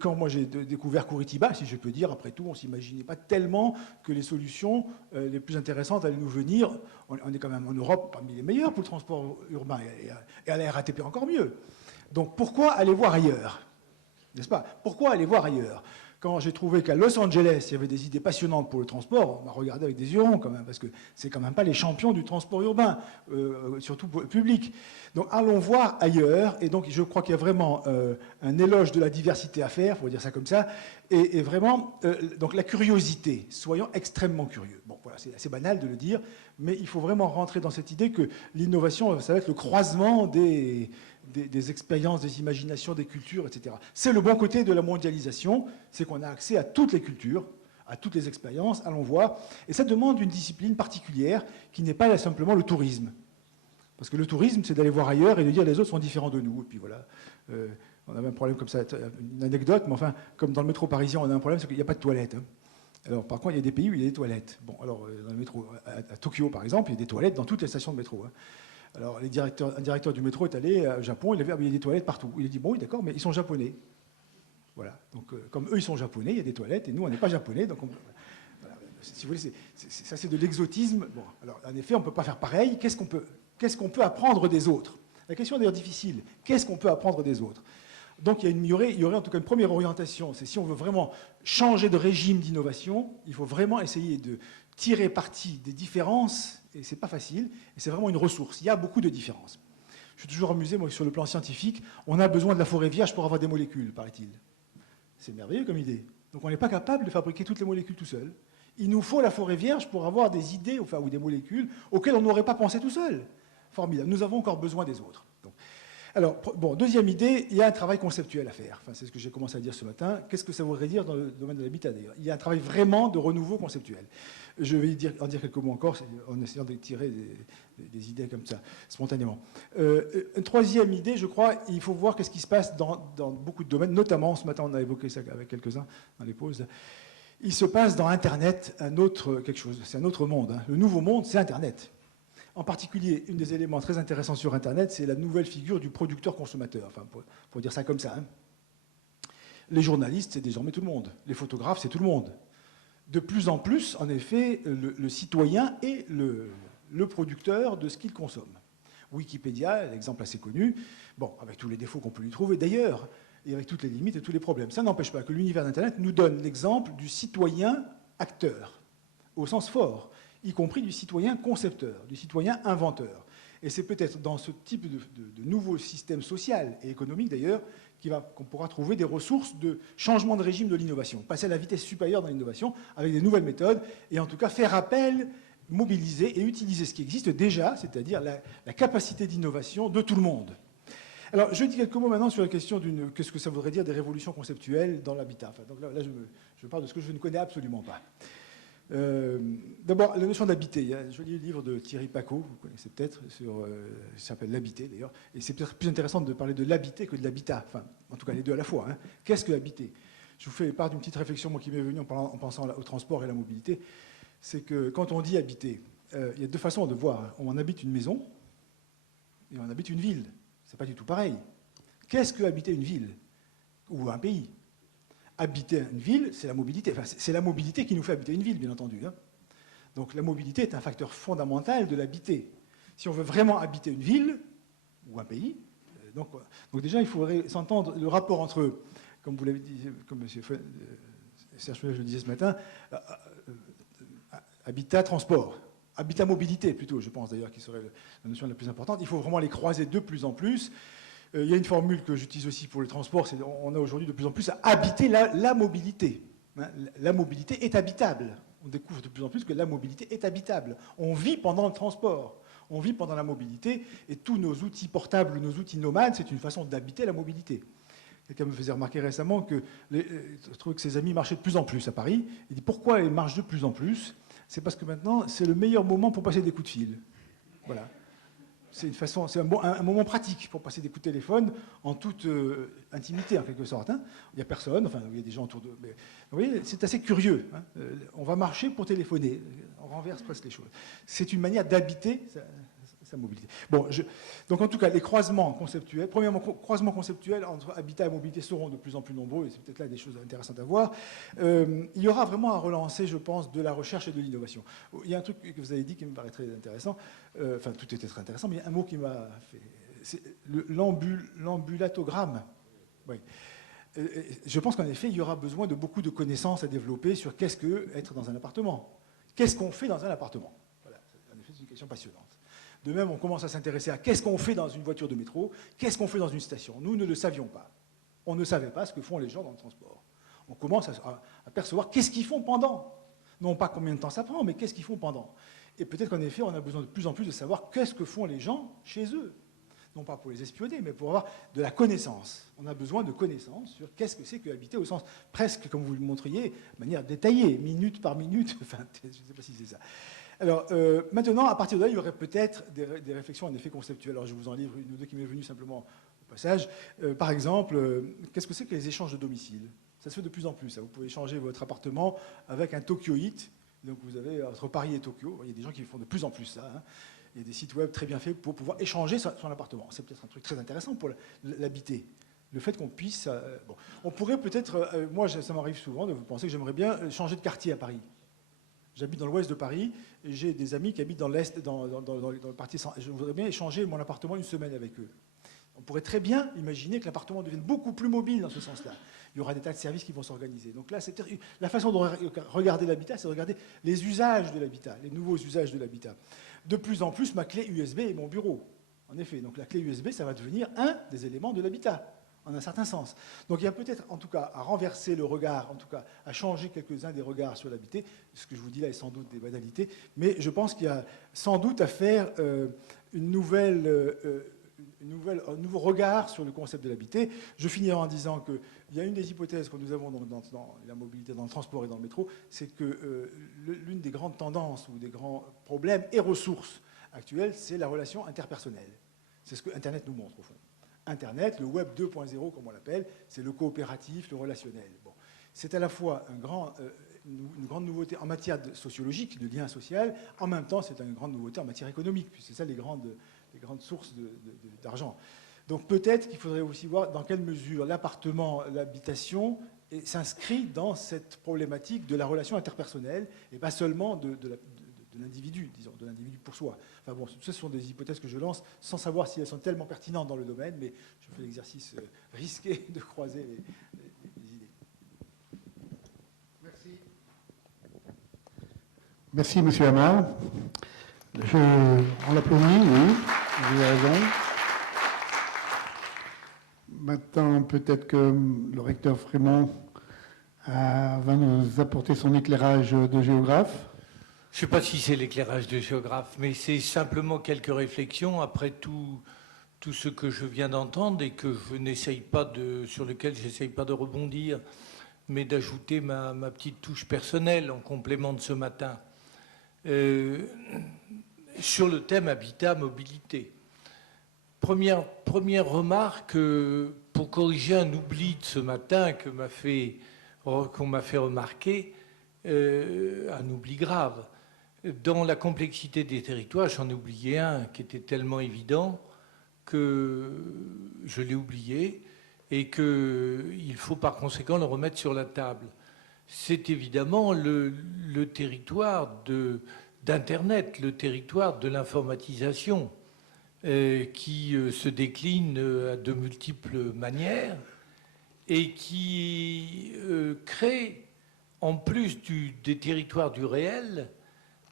Quand moi j'ai découvert Curitiba, si je peux dire, après tout, on ne s'imaginait pas tellement que les solutions les plus intéressantes allaient nous venir. On est quand même en Europe parmi les meilleurs pour le transport urbain, et à la RATP encore mieux. Donc pourquoi aller voir ailleurs? N'est-ce pas? Pourquoi aller voir ailleurs? Quand j'ai trouvé qu'à Los Angeles, il y avait des idées passionnantes pour le transport, on m'a regardé avec des yeux ronds quand même, parce que c'est quand même pas les champions du transport urbain, surtout public. Donc allons voir ailleurs, et donc je crois qu'il y a vraiment un éloge de la diversité à faire, il faut dire ça comme ça, et vraiment, donc la curiosité, soyons extrêmement curieux. Bon, voilà, c'est assez banal de le dire, mais il faut vraiment rentrer dans cette idée que l'innovation, ça va être le croisement des expériences, des imaginations, des cultures, etc. C'est le bon côté de la mondialisation, c'est qu'on a accès à toutes les cultures, à toutes les expériences, allons voir. Et ça demande une discipline particulière qui n'est pas simplement le tourisme. Parce que le tourisme, c'est d'aller voir ailleurs et de dire les autres sont différents de nous. Et puis voilà, on avait un problème comme ça, une anecdote, mais enfin, comme dans le métro parisien, on a un problème, c'est qu'il n'y a pas de toilettes. Alors, par contre, il y a des pays où il y a des toilettes. Bon, alors, dans le métro, à Tokyo, par exemple, il y a des toilettes dans toutes les stations de métro. Alors, un directeur du métro est allé au Japon, il a vu, il y a des toilettes partout. Il a dit, bon, oui, d'accord, mais ils sont japonais. Voilà. Donc, comme eux, ils sont japonais, il y a des toilettes, et nous, on n'est pas japonais. Donc, voilà. Si vous voulez, ça, c'est de l'exotisme. Bon, alors, en effet, on ne peut pas faire pareil. Qu'est-ce qu'on peut apprendre des autres? La question est d'ailleurs difficile. Qu'est-ce qu'on peut apprendre des autres? Donc, il y aurait en tout cas une première orientation. C'est si on veut vraiment changer de régime d'innovation, il faut vraiment essayer de tirer parti des différences, et c'est pas facile, et c'est vraiment une ressource. Il y a beaucoup de différences. Je suis toujours amusé, moi, sur le plan scientifique, on a besoin de la forêt vierge pour avoir des molécules, paraît-il. C'est merveilleux comme idée. Donc on n'est pas capable de fabriquer toutes les molécules tout seul. Il nous faut la forêt vierge pour avoir des idées, enfin, ou des molécules auxquelles on n'aurait pas pensé tout seul. Formidable. Nous avons encore besoin des autres. Donc, alors, bon, deuxième idée, il y a un travail conceptuel à faire. Enfin, c'est ce que j'ai commencé à dire ce matin. Qu'est-ce que ça voudrait dire dans le domaine de l'habitat, d'ailleurs? Il y a un travail vraiment de renouveau conceptuel. Je vais en dire quelques mots encore, en essayant de tirer des idées comme ça, spontanément. Une troisième idée, je crois, il faut voir qu'est-ce qui se passe dans beaucoup de domaines, notamment, ce matin, on a évoqué ça avec quelques-uns dans les pauses. Il se passe dans Internet quelque chose. C'est un autre monde. Le nouveau monde, c'est Internet. En particulier, un des éléments très intéressants sur Internet, c'est la nouvelle figure du producteur-consommateur. Enfin, pour dire ça comme ça. Les journalistes, c'est désormais tout le monde. Les photographes, c'est tout le monde. De plus en plus, en effet, le citoyen est le producteur de ce qu'il consomme. Wikipédia, l'exemple assez connu, bon, avec tous les défauts qu'on peut lui trouver d'ailleurs, et avec toutes les limites et tous les problèmes. Ça n'empêche pas que l'univers d'Internet nous donne l'exemple du citoyen acteur, au sens fort, y compris du citoyen concepteur, du citoyen inventeur. Et c'est peut-être dans ce type de nouveau système social et économique d'ailleurs qu'on pourra trouver des ressources de changement de régime de l'innovation, passer à la vitesse supérieure dans l'innovation avec des nouvelles méthodes, et en tout cas faire appel, mobiliser et utiliser ce qui existe déjà, c'est-à-dire la capacité d'innovation de tout le monde. Alors, je dis quelques mots maintenant sur la question qu'est-ce que ça voudrait dire des révolutions conceptuelles dans l'habitat. Enfin, donc là je parle de ce que je ne connais absolument pas. D'abord, la notion d'habiter. Il y a un joli livre de Thierry Pacaud, vous connaissez peut-être, il s'appelle L'habiter d'ailleurs, et c'est peut-être plus intéressant de parler de l'habiter que de l'habitat, enfin, en tout cas les deux à la fois. Qu'est-ce que habiter? Je vous fais part d'une petite réflexion moi, qui m'est venue en pensant au transport et à la mobilité. C'est que quand on dit habiter, il y a deux façons de voir. On habite une maison et on habite une ville. C'est pas du tout pareil. Qu'est-ce que habiter une ville ou un pays? Habiter une ville, c'est la mobilité. Enfin, c'est la mobilité qui nous fait habiter une ville, bien entendu. Donc la mobilité est un facteur fondamental de l'habiter. Si on veut vraiment habiter une ville ou un pays, donc déjà il faudrait s'entendre le rapport entre, comme vous l'avez dit, comme M. Serge Fenech le disait ce matin, habitat, transport. Habitat, mobilité plutôt, je pense d'ailleurs, qui serait la notion la plus importante. Il faut vraiment les croiser de plus en plus. Il y a une formule que j'utilise aussi pour les transports, c'est on a aujourd'hui de plus en plus à habiter la mobilité. La mobilité est habitable. On découvre de plus en plus que la mobilité est habitable. On vit pendant le transport, on vit pendant la mobilité, et tous nos outils portables, nos outils nomades, c'est une façon d'habiter la mobilité. Quelqu'un me faisait remarquer récemment que je trouvais que ses amis marchaient de plus en plus à Paris. Il dit pourquoi ils marchent de plus en plus? C'est parce que maintenant, c'est le meilleur moment pour passer des coups de fil. Voilà. C'est un moment pratique pour passer des coups de téléphone en toute intimité, en quelque sorte. Il n'y a personne, enfin, il y a des gens autour d'eux. Mais, vous voyez, c'est assez curieux. On va marcher pour téléphoner. On renverse presque les choses. C'est une manière d'habiter C'est ça, mobilité. Bon, donc en tout cas, les croisements conceptuels, premièrement, croisements conceptuels entre habitat et mobilité seront de plus en plus nombreux, et c'est peut-être là des choses intéressantes à voir. Il y aura vraiment à relancer, je pense, de la recherche et de l'innovation. Il y a un truc que vous avez dit qui me paraît très intéressant, enfin, tout était très intéressant, mais il y a un mot qui m'a fait... C'est l'ambulatogramme. Oui. Je pense qu'en effet, il y aura besoin de beaucoup de connaissances à développer sur qu'est-ce que être dans un appartement. Qu'est-ce qu'on fait dans un appartement? Voilà, en effet, c'est une question passionnante. De même, on commence à s'intéresser à qu'est-ce qu'on fait dans une voiture de métro, qu'est-ce qu'on fait dans une station. Nous ne le savions pas. On ne savait pas ce que font les gens dans le transport. On commence à percevoir qu'est-ce qu'ils font pendant. Non pas combien de temps ça prend, mais qu'est-ce qu'ils font pendant. Et peut-être qu'en effet, on a besoin de plus en plus de savoir qu'est-ce que font les gens chez eux. Non pas pour les espionner, mais pour avoir de la connaissance. On a besoin de connaissances sur qu'est-ce que c'est que habiter au sens presque, comme vous le montriez, de manière détaillée, minute par minute. Enfin, je ne sais pas si c'est ça. Alors, maintenant, à partir de là, il y aurait peut-être des réflexions en effet conceptuelles. Alors, je vous en livre une ou deux qui m'est venue simplement au passage. Par exemple, qu'est-ce que c'est que les échanges de domicile? Ça se fait de plus en plus. Ça. Vous pouvez échanger votre appartement avec un Tokyoite. Donc, vous avez entre Paris et Tokyo. Il y a des gens qui font de plus en plus ça. Hein. Il y a des sites web très bien faits pour pouvoir échanger son appartement. C'est peut-être un truc très intéressant pour l'habiter. Le fait qu'on puisse... bon. On pourrait peut-être... moi, ça m'arrive souvent de vous penser que j'aimerais bien changer de quartier à Paris. J'habite dans l'ouest de Paris et j'ai des amis qui habitent dans l'est, dans le parti central. Je voudrais bien échanger mon appartement une semaine avec eux. On pourrait très bien imaginer que l'appartement devienne beaucoup plus mobile dans ce sens-là. Il y aura des tas de services qui vont s'organiser. Donc là, c'est la façon de regarder l'habitat, c'est de regarder les usages de l'habitat, les nouveaux usages de l'habitat. De plus en plus, ma clé USB est mon bureau. En effet, donc la clé USB, ça va devenir un des éléments de l'habitat, en un certain sens. Donc il y a peut-être, en tout cas, à renverser le regard, en tout cas, à changer quelques-uns des regards sur l'habité. Ce que je vous dis là est sans doute des banalités, mais je pense qu'il y a sans doute à faire un nouveau regard sur le concept de l'habité. Je finirai en disant qu'il y a une des hypothèses que nous avons dans la mobilité, dans le transport et dans le métro, c'est que l'une des grandes tendances ou des grands problèmes et ressources actuelles, c'est la relation interpersonnelle. C'est ce que Internet nous montre, au fond. Internet, le Web 2.0, comme on l'appelle, c'est le coopératif, le relationnel. Bon. C'est à la fois une grande nouveauté en matière sociologique, de lien social, en même temps, c'est une grande nouveauté en matière économique, puisque c'est ça les grandes sources d'argent. Donc peut-être qu'il faudrait aussi voir dans quelle mesure l'appartement, l'habitation s'inscrit dans cette problématique de la relation interpersonnelle, et pas seulement de l'individu, disons, de l'individu pour soi. Enfin bon, ce sont des hypothèses que je lance sans savoir si elles sont tellement pertinentes dans le domaine, mais je fais l'exercice risqué de croiser les idées. Merci. Merci, M. Hamar. On l'applaudit, oui, vous avez raison. Maintenant, peut-être que le recteur Frémont va nous apporter son éclairage de géographe. Je ne sais pas si c'est l'éclairage de géographe, mais c'est simplement quelques réflexions après tout ce que je viens d'entendre et que je n'essaye pas sur lequel je n'essaye pas de rebondir, mais d'ajouter ma petite touche personnelle en complément de ce matin. Sur le thème habitat-mobilité. Première remarque, pour corriger un oubli de ce matin qu'on m'a fait remarquer, un oubli grave. Dans la complexité des territoires, j'en ai oublié un qui était tellement évident que je l'ai oublié et qu'il faut par conséquent le remettre sur la table. C'est évidemment le territoire d'Internet, le territoire de l'informatisation qui se décline à de multiples manières et qui crée, en plus des territoires du réel,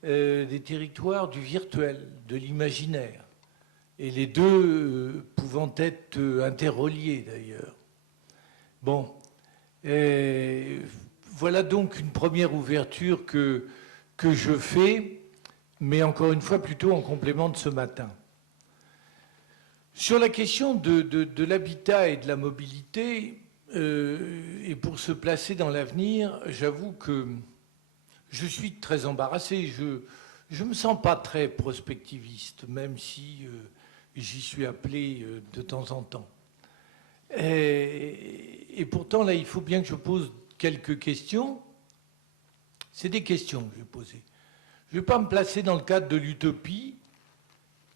des territoires du virtuel, de l'imaginaire, et les deux pouvant être interreliés d'ailleurs. Bon, voilà donc une première ouverture que je fais, mais encore une fois plutôt en complément de ce matin. Sur la question de l'habitat et de la mobilité, et pour se placer dans l'avenir, j'avoue que je suis très embarrassé. Je ne me sens pas très prospectiviste, même si j'y suis appelé de temps en temps. Et pourtant, là, il faut bien que je pose quelques questions. C'est des questions que je vais poser. Je ne vais pas me placer dans le cadre de l'utopie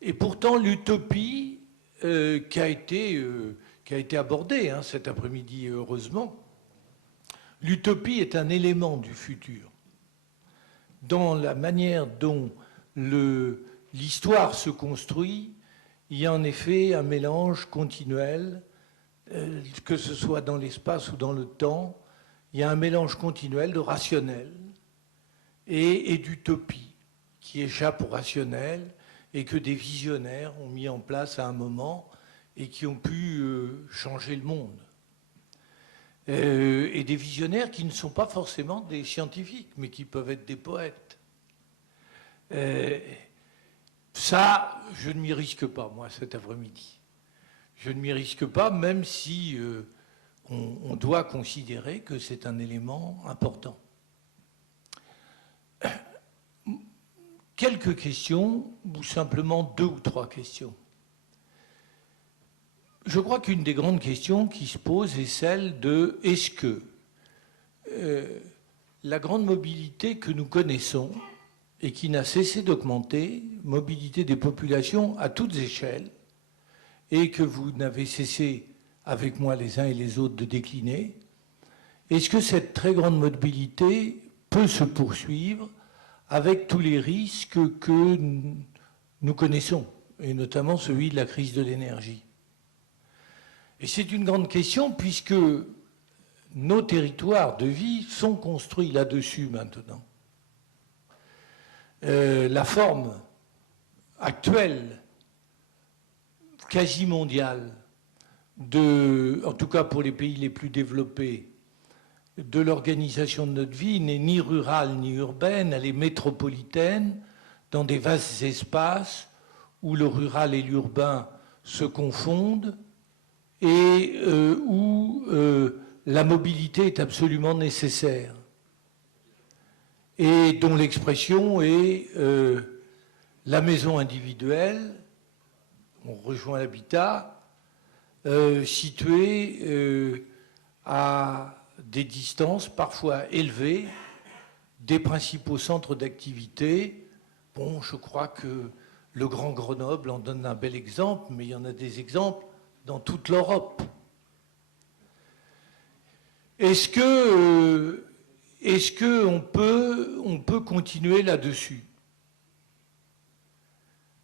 Et pourtant, l'utopie qui a été abordée cet après-midi, heureusement, l'utopie est un élément du futur. Dans la manière dont l'histoire se construit, il y a en effet un mélange continuel, que ce soit dans l'espace ou dans le temps, il y a un mélange continuel de rationnel et d'utopie qui échappe au rationnel et que des visionnaires ont mis en place à un moment et qui ont pu changer le monde. Et des visionnaires qui ne sont pas forcément des scientifiques, mais qui peuvent être des poètes. Ça, je ne m'y risque pas, moi, cet après-midi. Je ne m'y risque pas, même si on doit considérer que c'est un élément important. Quelques questions, ou simplement 2 ou 3 questions. Je crois qu'une des grandes questions qui se pose est celle de est-ce que la grande mobilité que nous connaissons et qui n'a cessé d'augmenter, mobilité des populations à toutes échelles, et que vous n'avez cessé avec moi les uns et les autres de décliner, est-ce que cette très grande mobilité peut se poursuivre avec tous les risques que nous connaissons, et notamment celui de la crise de l'énergie? Et c'est une grande question puisque nos territoires de vie sont construits là-dessus maintenant. La forme actuelle, quasi mondiale, en tout cas pour les pays les plus développés, de l'organisation de notre vie n'est ni rurale ni urbaine, elle est métropolitaine, dans des vastes espaces où le rural et l'urbain se confondent et où la mobilité est absolument nécessaire et dont l'expression est la maison individuelle, on rejoint l'habitat, situé à des distances parfois élevées des principaux centres d'activité. Bon, je crois que le Grand Grenoble en donne un bel exemple, mais il y en a des exemples dans toute l'Europe. Est-ce qu'on peut continuer là-dessus?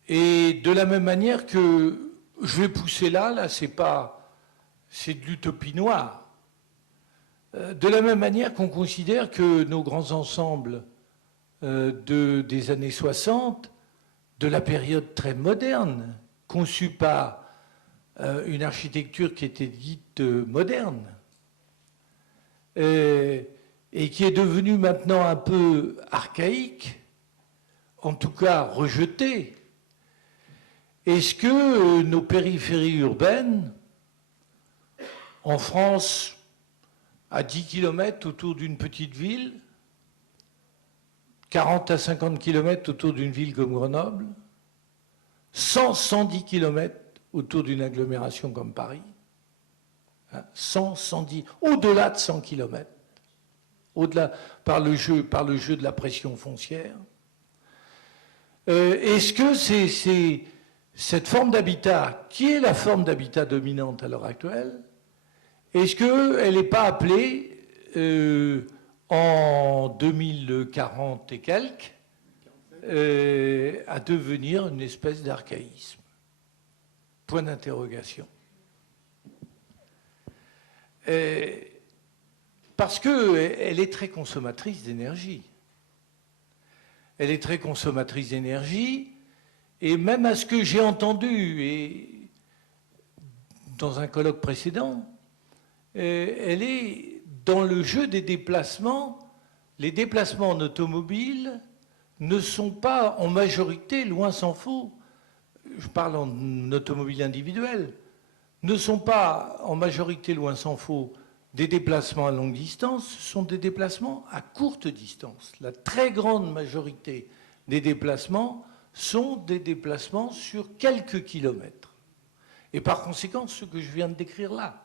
Et de la même manière que je vais pousser là, c'est de l'utopie noire. De la même manière qu'on considère que nos grands ensembles des années 60, de la période très moderne, conçus par une architecture qui était dite moderne, et qui est devenue maintenant un peu archaïque, en tout cas rejetée. Est-ce que nos périphéries urbaines, en France, à 10 km autour d'une petite ville, 40 à 50 km autour d'une ville comme Grenoble, 110 km autour d'une agglomération comme Paris, 110, au-delà de 100 km, au-delà, par le jeu de la pression foncière. Est-ce que c'est cette forme d'habitat, qui est la forme d'habitat dominante à l'heure actuelle, est-ce qu'elle n'est pas appelée, en 2040 et quelques, à devenir une espèce d'archaïsme? Point d'interrogation. Parce qu'elle est très consommatrice d'énergie. Elle est très consommatrice d'énergie, et même à ce que j'ai entendu, et dans un colloque précédent, elle est dans le jeu des déplacements. Les déplacements en automobile ne sont pas en majorité, loin s'en faut, je parle en automobile individuelle, ne sont pas en majorité, loin s'en faut, des déplacements à longue distance, ce sont des déplacements à courte distance. La très grande majorité des déplacements sont des déplacements sur quelques kilomètres. Et par conséquent, ce que je viens de décrire là.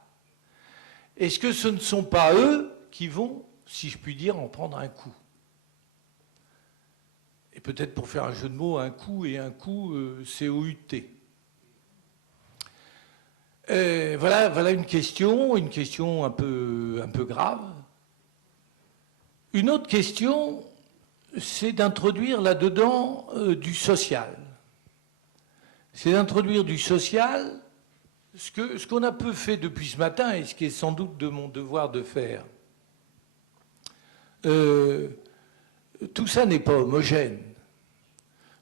Est-ce que ce ne sont pas eux qui vont, si je puis dire, en prendre un coup? Et peut-être pour faire un jeu de mots, un coup et un coup, C-O-U-T. Voilà une question un peu grave. Une autre question, c'est d'introduire là-dedans du social. C'est d'introduire du social, ce qu'on a peu fait depuis ce matin, et ce qui est sans doute de mon devoir de faire. Tout ça n'est pas homogène.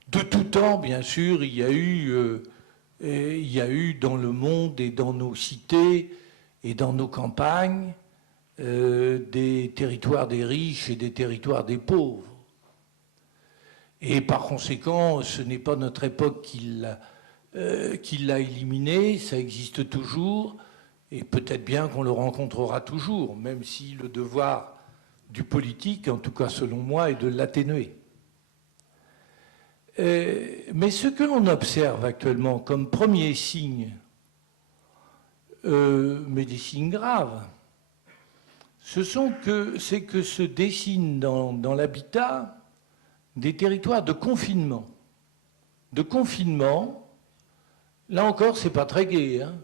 De tout temps, bien sûr, il y a eu dans le monde et dans nos cités et dans nos campagnes des territoires des riches et des territoires des pauvres. Et par conséquent, ce n'est pas notre époque qui l'a éliminé, ça existe toujours, et peut-être bien qu'on le rencontrera toujours, même si le devoir du politique, en tout cas selon moi, est de l'atténuer. Mais ce que l'on observe actuellement comme premier signe, mais des signes graves, c'est que se dessinent dans l'habitat des territoires de confinement. De confinement, là encore, c'est pas très gai, hein,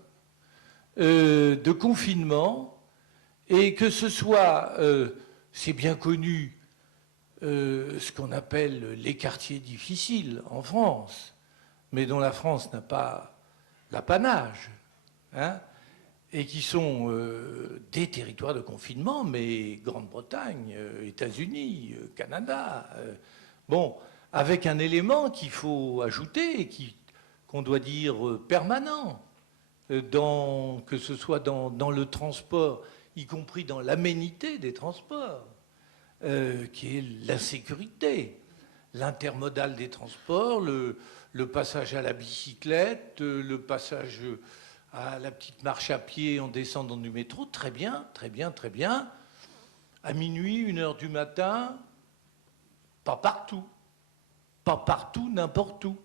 de confinement, et que ce soit, c'est bien connu, ce qu'on appelle les quartiers difficiles en France, mais dont la France n'a pas l'apanage, hein, et qui sont des territoires de confinement, mais Grande-Bretagne, États-Unis, Canada, bon, avec un élément qu'il faut ajouter, qu'on doit dire permanent, que ce soit dans le transport, y compris dans l'aménité des transports, qui est l'insécurité, l'intermodal des transports, le passage à la bicyclette, le passage à la petite marche à pied en descendant du métro, très bien, très bien, très bien. À minuit, 1h du matin, pas partout, n'importe où.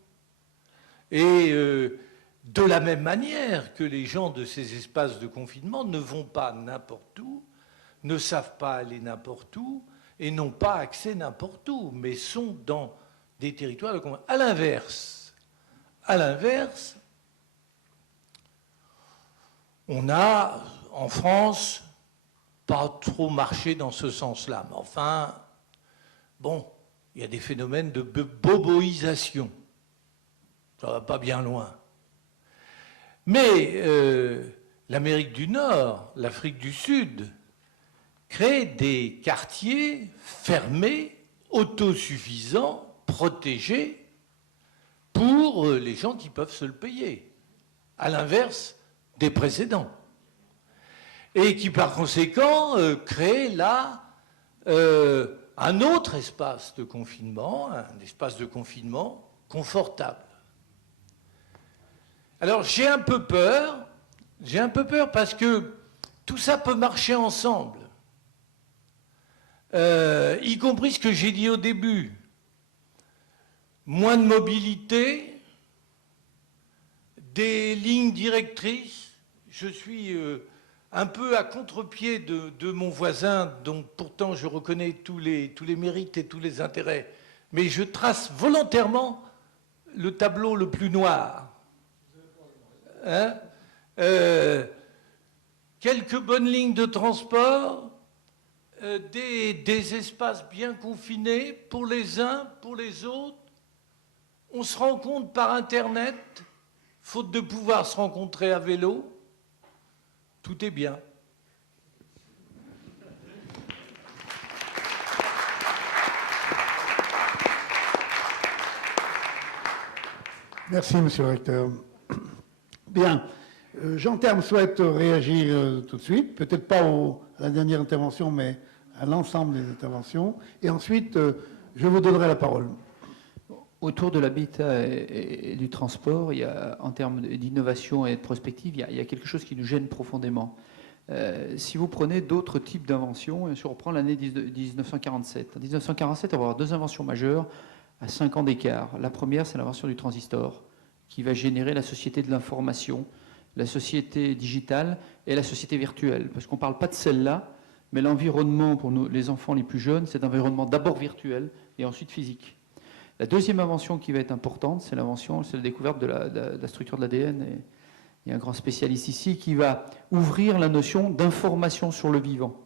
Et de la même manière que les gens de ces espaces de confinement ne vont pas n'importe où, ne savent pas aller n'importe où, et n'ont pas accès n'importe où, mais sont dans des territoires de confinement. À l'inverse, on a, en France, pas trop marché dans ce sens-là. Mais enfin, bon, il y a des phénomènes de boboisation. Ça va pas bien loin. Mais l'Amérique du Nord, l'Afrique du Sud, créent des quartiers fermés, autosuffisants, protégés, pour les gens qui peuvent se le payer. À l'inverse des précédents. Et qui, par conséquent, créent là un autre espace de confinement, un espace de confinement confortable. Alors, j'ai un peu peur parce que tout ça peut marcher ensemble. Y compris ce que j'ai dit au début. Moins de mobilité, des lignes directrices. Je suis un peu à contre-pied de mon voisin, dont pourtant je reconnais tous les mérites et tous les intérêts. Mais je trace volontairement le tableau le plus noir. Hein, quelques bonnes lignes de transport, des espaces bien confinés pour les uns, pour les autres. On se rencontre par Internet, faute de pouvoir se rencontrer à vélo. Tout est bien. Merci, monsieur le recteur. Bien. Jean Terme souhaite réagir tout de suite, peut-être pas à la dernière intervention, mais à l'ensemble des interventions. Et ensuite, je vous donnerai la parole. Autour de l'habitat et du transport, il y a, en termes d'innovation et de prospective, il y a quelque chose qui nous gêne profondément. Si vous prenez d'autres types d'inventions, si on reprend l'année 1947. En 1947, on va avoir deux inventions majeures à 5 ans d'écart. La première, c'est l'invention du transistor, qui va générer la société de l'information, la société digitale et la société virtuelle. Parce qu'on ne parle pas de celle-là, mais l'environnement pour nous, les enfants les plus jeunes, c'est un environnement d'abord virtuel et ensuite physique. La deuxième invention qui va être importante, c'est la découverte de la structure de l'ADN. Et il y a un grand spécialiste ici qui va ouvrir la notion d'information sur le vivant.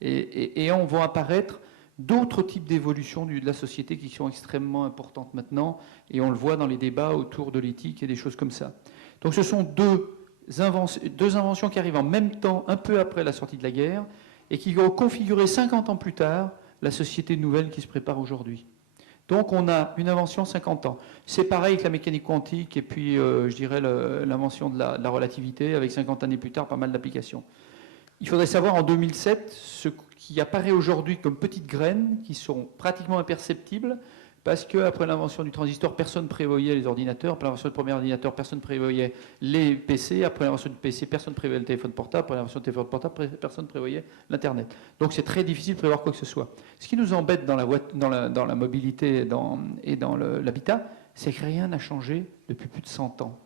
Et on va apparaître d'autres types d'évolutions de la société qui sont extrêmement importantes maintenant, et on le voit dans les débats autour de l'éthique et des choses comme ça. Donc ce sont deux inventions qui arrivent en même temps, un peu après la sortie de la guerre, et qui vont configurer 50 ans plus tard la société nouvelle qui se prépare aujourd'hui. Donc on a une invention 50 ans. C'est pareil que la mécanique quantique et puis, je dirais, l'invention de la relativité, avec 50 années plus tard, pas mal d'applications. Il faudrait savoir en 2007 ce qui apparaît aujourd'hui comme petites graines qui sont pratiquement imperceptibles parce qu'après l'invention du transistor, personne ne prévoyait les ordinateurs. Après l'invention du premier ordinateur, personne ne prévoyait les PC. Après l'invention du PC, personne ne prévoyait le téléphone portable. Après l'invention du téléphone portable, personne ne prévoyait l'Internet. Donc c'est très difficile de prévoir quoi que ce soit. Ce qui nous embête dans la mobilité et dans l'habitat, c'est que rien n'a changé depuis plus de 100 ans.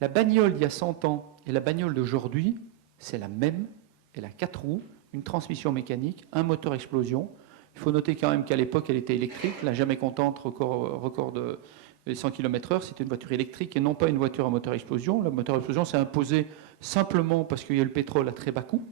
La bagnole d'il y a 100 ans et la bagnole d'aujourd'hui, c'est la même. Elle a 4 roues, une transmission mécanique, un moteur explosion. Il faut noter quand même qu'à l'époque, elle était électrique. La jamais contente record de 100 km/h, c'était une voiture électrique et non pas une voiture à moteur explosion. Le moteur explosion s'est imposé simplement parce qu'il y a le pétrole à très bas coût,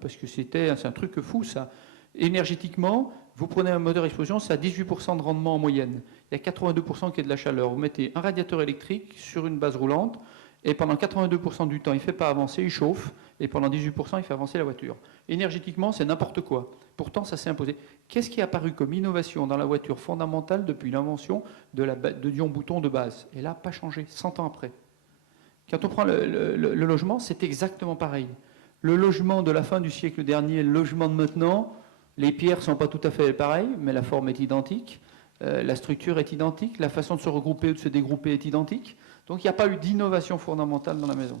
parce que c'est un truc fou, ça. Énergétiquement, vous prenez un moteur explosion, ça a 18% de rendement en moyenne. Il y a 82% qui est de la chaleur. Vous mettez un radiateur électrique sur une base roulante, et pendant 82% du temps, il ne fait pas avancer, il chauffe, et pendant 18%, il fait avancer la voiture. Énergétiquement, c'est n'importe quoi. Pourtant, ça s'est imposé. Qu'est-ce qui est apparu comme innovation dans la voiture fondamentale depuis l'invention de l'ion-bouton de base? Et là, pas changé, 100 ans après. Quand on prend le logement, c'est exactement pareil. Le logement de la fin du siècle dernier, le logement de maintenant, les pierres ne sont pas tout à fait pareilles, mais la forme est identique, la structure est identique, la façon de se regrouper ou de se dégrouper est identique. Donc il n'y a pas eu d'innovation fondamentale dans la maison.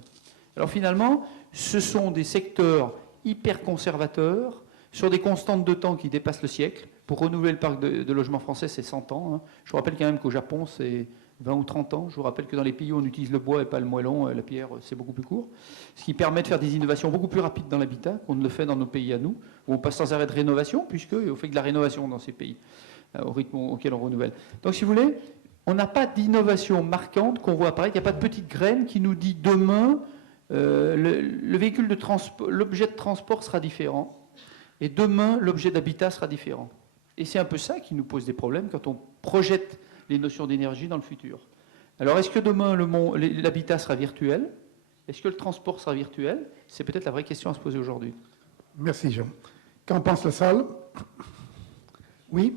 Alors finalement, ce sont des secteurs hyper conservateurs, sur des constantes de temps qui dépassent le siècle. Pour renouveler le parc de logements français, c'est 100 ans. Je vous rappelle quand même qu'au Japon, c'est 20 ou 30 ans. Je vous rappelle que dans les pays où on utilise le bois et pas le moellon, la pierre, c'est beaucoup plus court. Ce qui permet de faire des innovations beaucoup plus rapides dans l'habitat qu'on ne le fait dans nos pays à nous, où on passe sans arrêt de rénovation, puisqu'on fait de la rénovation dans ces pays, au rythme auquel on renouvelle. Donc si vous voulez, on n'a pas d'innovation marquante qu'on voit apparaître. Il n'y a pas de petite graine qui nous dit demain, le véhicule de transport, l'objet de transport sera différent, et demain, l'objet d'habitat sera différent. Et c'est un peu ça qui nous pose des problèmes quand on projette les notions d'énergie dans le futur. Alors, est-ce que demain, l'habitat sera virtuel? Est-ce que le transport sera virtuel? C'est peut-être la vraie question à se poser aujourd'hui. Merci, Jean. Qu'en pense la salle? Oui?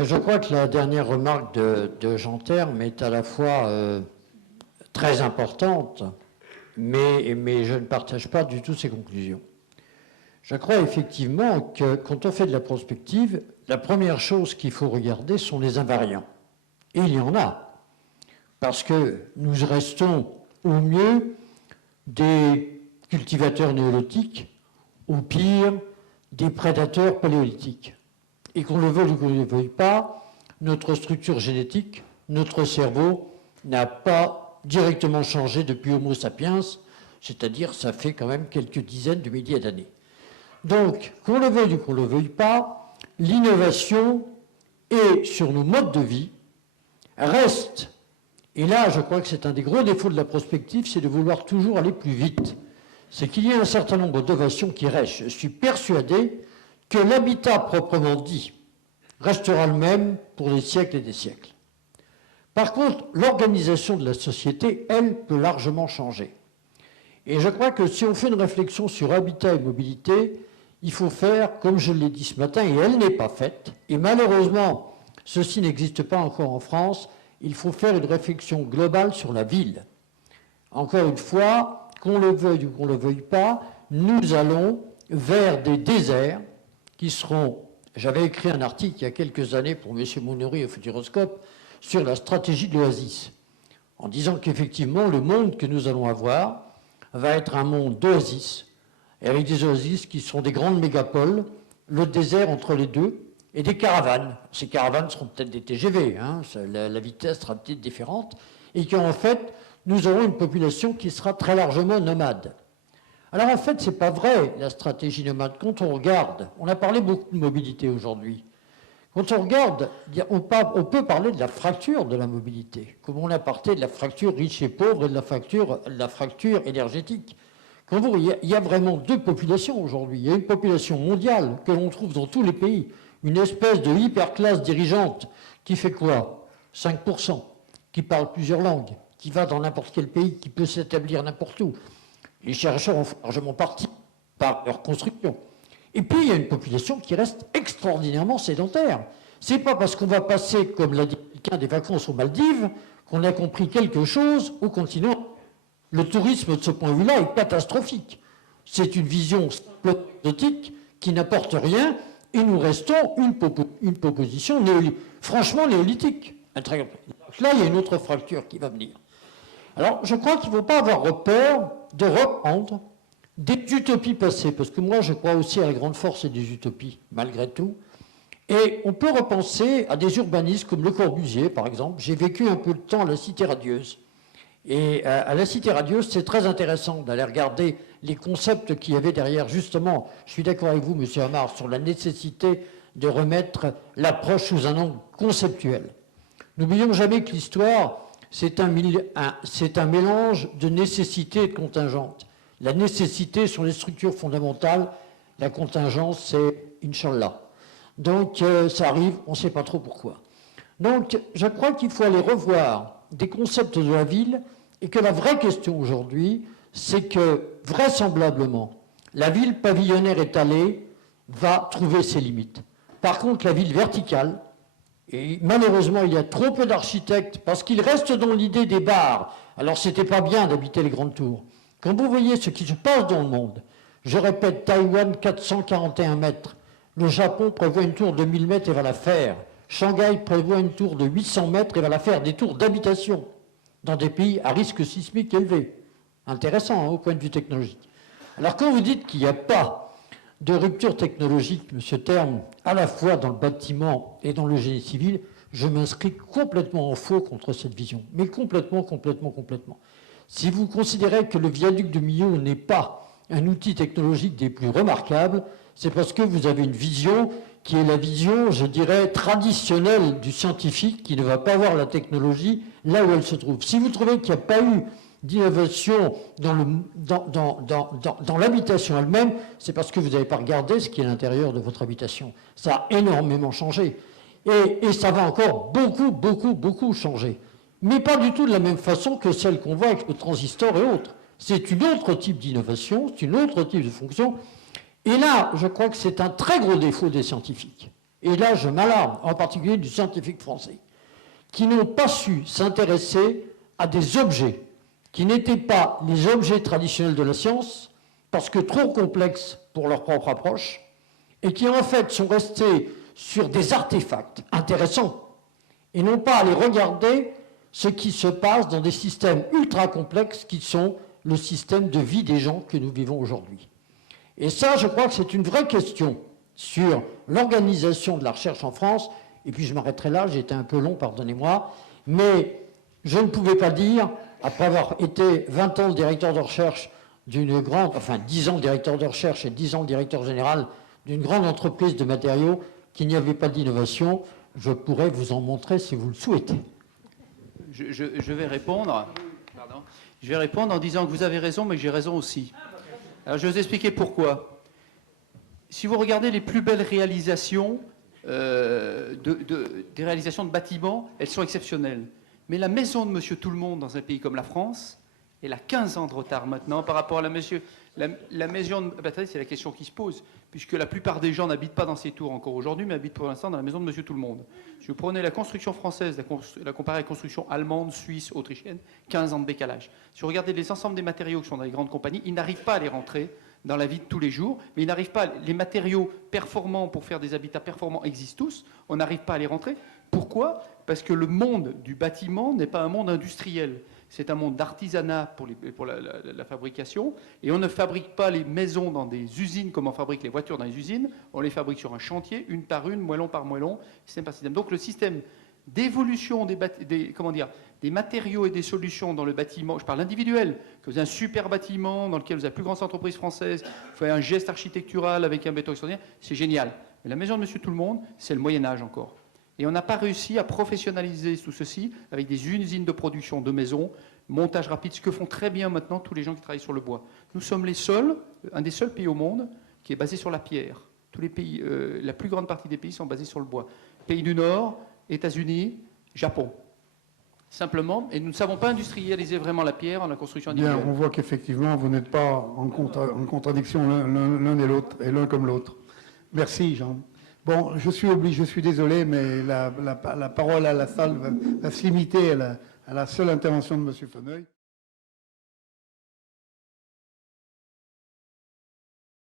Je crois que la dernière remarque de Jean Terme est à la fois très importante, mais je ne partage pas du tout ses conclusions. Je crois effectivement que quand on fait de la prospective, la première chose qu'il faut regarder sont les invariants. Et il y en a, parce que nous restons au mieux des cultivateurs néolithiques, au pire des prédateurs paléolithiques. Et qu'on le veuille ou qu'on ne le veuille pas, notre structure génétique, notre cerveau n'a pas directement changé depuis Homo sapiens, c'est-à-dire ça fait quand même quelques dizaines de milliers d'années. Donc, qu'on le veuille ou qu'on ne le veuille pas, l'innovation et sur nos modes de vie reste, et là je crois que c'est un des gros défauts de la prospective, c'est de vouloir toujours aller plus vite. C'est qu'il y a un certain nombre d'innovations qui restent. Je suis persuadé que l'habitat proprement dit restera le même pour des siècles et des siècles. Par contre, l'organisation de la société, elle, peut largement changer. Et je crois que si on fait une réflexion sur habitat et mobilité, il faut faire, comme je l'ai dit ce matin, et elle n'est pas faite, et malheureusement, ceci n'existe pas encore en France, il faut faire une réflexion globale sur la ville. Encore une fois, qu'on le veuille ou qu'on ne le veuille pas, nous allons vers des déserts qui seront... J'avais écrit un article il y a quelques années pour M. Mouneri au Futuroscope sur la stratégie de l'oasis, en disant qu'effectivement, le monde que nous allons avoir va être un monde d'oasis, et avec des oasis qui seront des grandes mégapoles, le désert entre les deux, et des caravanes. Ces caravanes seront peut-être des TGV, la vitesse sera peut-être différente, et qu'en fait, nous aurons une population qui sera très largement nomade. Alors en fait, ce n'est pas vrai, la stratégie nomade. Quand on regarde, on a parlé beaucoup de mobilité aujourd'hui. Quand on regarde, on peut parler de la fracture de la mobilité, comme on a parlé de la fracture riche et pauvre et de la fracture énergétique. Quand vous, il y a vraiment deux populations aujourd'hui. Il y a une population mondiale que l'on trouve dans tous les pays, une espèce de hyperclasse dirigeante qui fait quoi? 5%, qui parle plusieurs langues, qui va dans n'importe quel pays, qui peut s'établir n'importe où. Les chercheurs ont largement parti par leur construction. Et puis, il y a une population qui reste extraordinairement sédentaire. Ce n'est pas parce qu'on va passer, comme l'a dit quelqu'un, des vacances aux Maldives, qu'on a compris quelque chose au continent. Le tourisme, de ce point de vue-là, est catastrophique. C'est une vision exotique qui n'apporte rien, et nous restons une proposition franchement néolithique. Là, il y a une autre fracture qui va venir. Alors, je crois qu'il ne faut pas avoir peur de reprendre des utopies passées, parce que moi, je crois aussi à la grande force des utopies, malgré tout. Et on peut repenser à des urbanistes comme Le Corbusier, par exemple. J'ai vécu un peu de temps à la Cité radieuse. Et à la Cité radieuse, c'est très intéressant d'aller regarder les concepts qu'il y avait derrière. Justement, je suis d'accord avec vous, M. Amar, sur la nécessité de remettre l'approche sous un angle conceptuel. N'oublions jamais que l'histoire, c'est un mélange de nécessité et de contingente. La nécessité sont les structures fondamentales, la contingence, c'est Inch'Allah. Donc, ça arrive, on ne sait pas trop pourquoi. Donc, je crois qu'il faut aller revoir des concepts de la ville et que la vraie question aujourd'hui, c'est que, vraisemblablement, la ville pavillonnaire étalée va trouver ses limites. Par contre, la ville verticale, et malheureusement, il y a trop peu d'architectes parce qu'ils restent dans l'idée des bars. Alors, c'était pas bien d'habiter les grandes tours. Quand vous voyez ce qui se passe dans le monde, je répète, Taïwan, 441 mètres. Le Japon prévoit une tour de 1000 mètres et va la faire. Shanghai prévoit une tour de 800 mètres et va la faire. Des tours d'habitation dans des pays à risque sismique élevé. Intéressant, hein, au point de vue technologique. Alors, quand vous dites qu'il n'y a pas de rupture technologique, M. Terme, à la fois dans le bâtiment et dans le génie civil, je m'inscris complètement en faux contre cette vision. Mais complètement. Si vous considérez que le viaduc de Millau n'est pas un outil technologique des plus remarquables, c'est parce que vous avez une vision qui est la vision, je dirais, traditionnelle du scientifique qui ne va pas voir la technologie là où elle se trouve. Si vous trouvez qu'il n'y a pas eu d'innovation dans l'habitation elle-même, c'est parce que vous n'avez pas regardé ce qui est à l'intérieur de votre habitation. Ça a énormément changé. Et ça va encore beaucoup changer. Mais pas du tout de la même façon que celle qu'on voit avec le transistor et autres. C'est un autre type d'innovation, c'est un autre type de fonction. Et là, je crois que c'est un très gros défaut des scientifiques. Et là, je m'alarme, en particulier du scientifique français, qui n'ont pas su s'intéresser à des objets qui n'étaient pas les objets traditionnels de la science, parce que trop complexes pour leur propre approche, et qui en fait sont restés sur des artefacts intéressants, et non pas aller regarder ce qui se passe dans des systèmes ultra complexes qui sont le système de vie des gens que nous vivons aujourd'hui. Et ça, je crois que c'est une vraie question sur l'organisation de la recherche en France. Et puis je m'arrêterai là, j'ai été un peu long, pardonnez-moi, mais je ne pouvais pas dire, après avoir été 20 ans le directeur de recherche d'une grande, enfin 10 ans directeur de recherche et 10 ans directeur général d'une grande entreprise de matériaux, qu'il n'y avait pas d'innovation. Je pourrais vous en montrer si vous le souhaitez. Je vais répondre. Pardon. Je vais répondre en disant que vous avez raison, mais que j'ai raison aussi. Alors, je vais vous expliquer pourquoi. Si vous regardez les plus belles réalisations, des réalisations de bâtiments, elles sont exceptionnelles. Mais la maison de Monsieur Tout-le-Monde dans un pays comme la France, elle a 15 ans de retard maintenant par rapport à la maison de... c'est la question qui se pose, puisque la plupart des gens n'habitent pas dans ces tours encore aujourd'hui, mais habitent pour l'instant dans la maison de Monsieur Tout-le-Monde. Si vous prenez la construction française, la comparée à la construction allemande, suisse, autrichienne, 15 ans de décalage. Si vous regardez les ensembles des matériaux qui sont dans les grandes compagnies, ils n'arrivent pas à les rentrer dans la vie de tous les jours, mais ils n'arrivent pas, les matériaux performants pour faire des habitats performants existent tous, on n'arrive pas à les rentrer. Pourquoi ? Parce que le monde du bâtiment n'est pas un monde industriel. C'est un monde d'artisanat pour la fabrication, et on ne fabrique pas les maisons dans des usines comme on fabrique les voitures dans les usines, on les fabrique sur un chantier, une par une, moellon par moellon, système par système. Donc le système d'évolution des matériaux et des solutions dans le bâtiment, je parle individuel, que vous avez un super bâtiment dans lequel vous avez la plus grande entreprise française, vous faites un geste architectural avec un béton extraordinaire, c'est génial. Mais la maison de Monsieur Tout-le-Monde, c'est le Moyen-Âge encore. Et on n'a pas réussi à professionnaliser tout ceci avec des usines de production de maisons, montage rapide, ce que font très bien maintenant tous les gens qui travaillent sur le bois. Nous sommes les seuls, un des seuls pays au monde qui est basé sur la pierre. Tous les pays, la plus grande partie des pays sont basés sur le bois. Pays du Nord, États-Unis, Japon. Simplement, et nous ne savons pas industrialiser vraiment la pierre en la construction individuelle. Bien, on voit qu'effectivement, vous n'êtes pas en contradiction l'un et l'autre, et l'un comme l'autre. Merci, Jean. Bon, je suis désolé, mais la parole à la salle va se limiter à la seule intervention de M. Feneuil.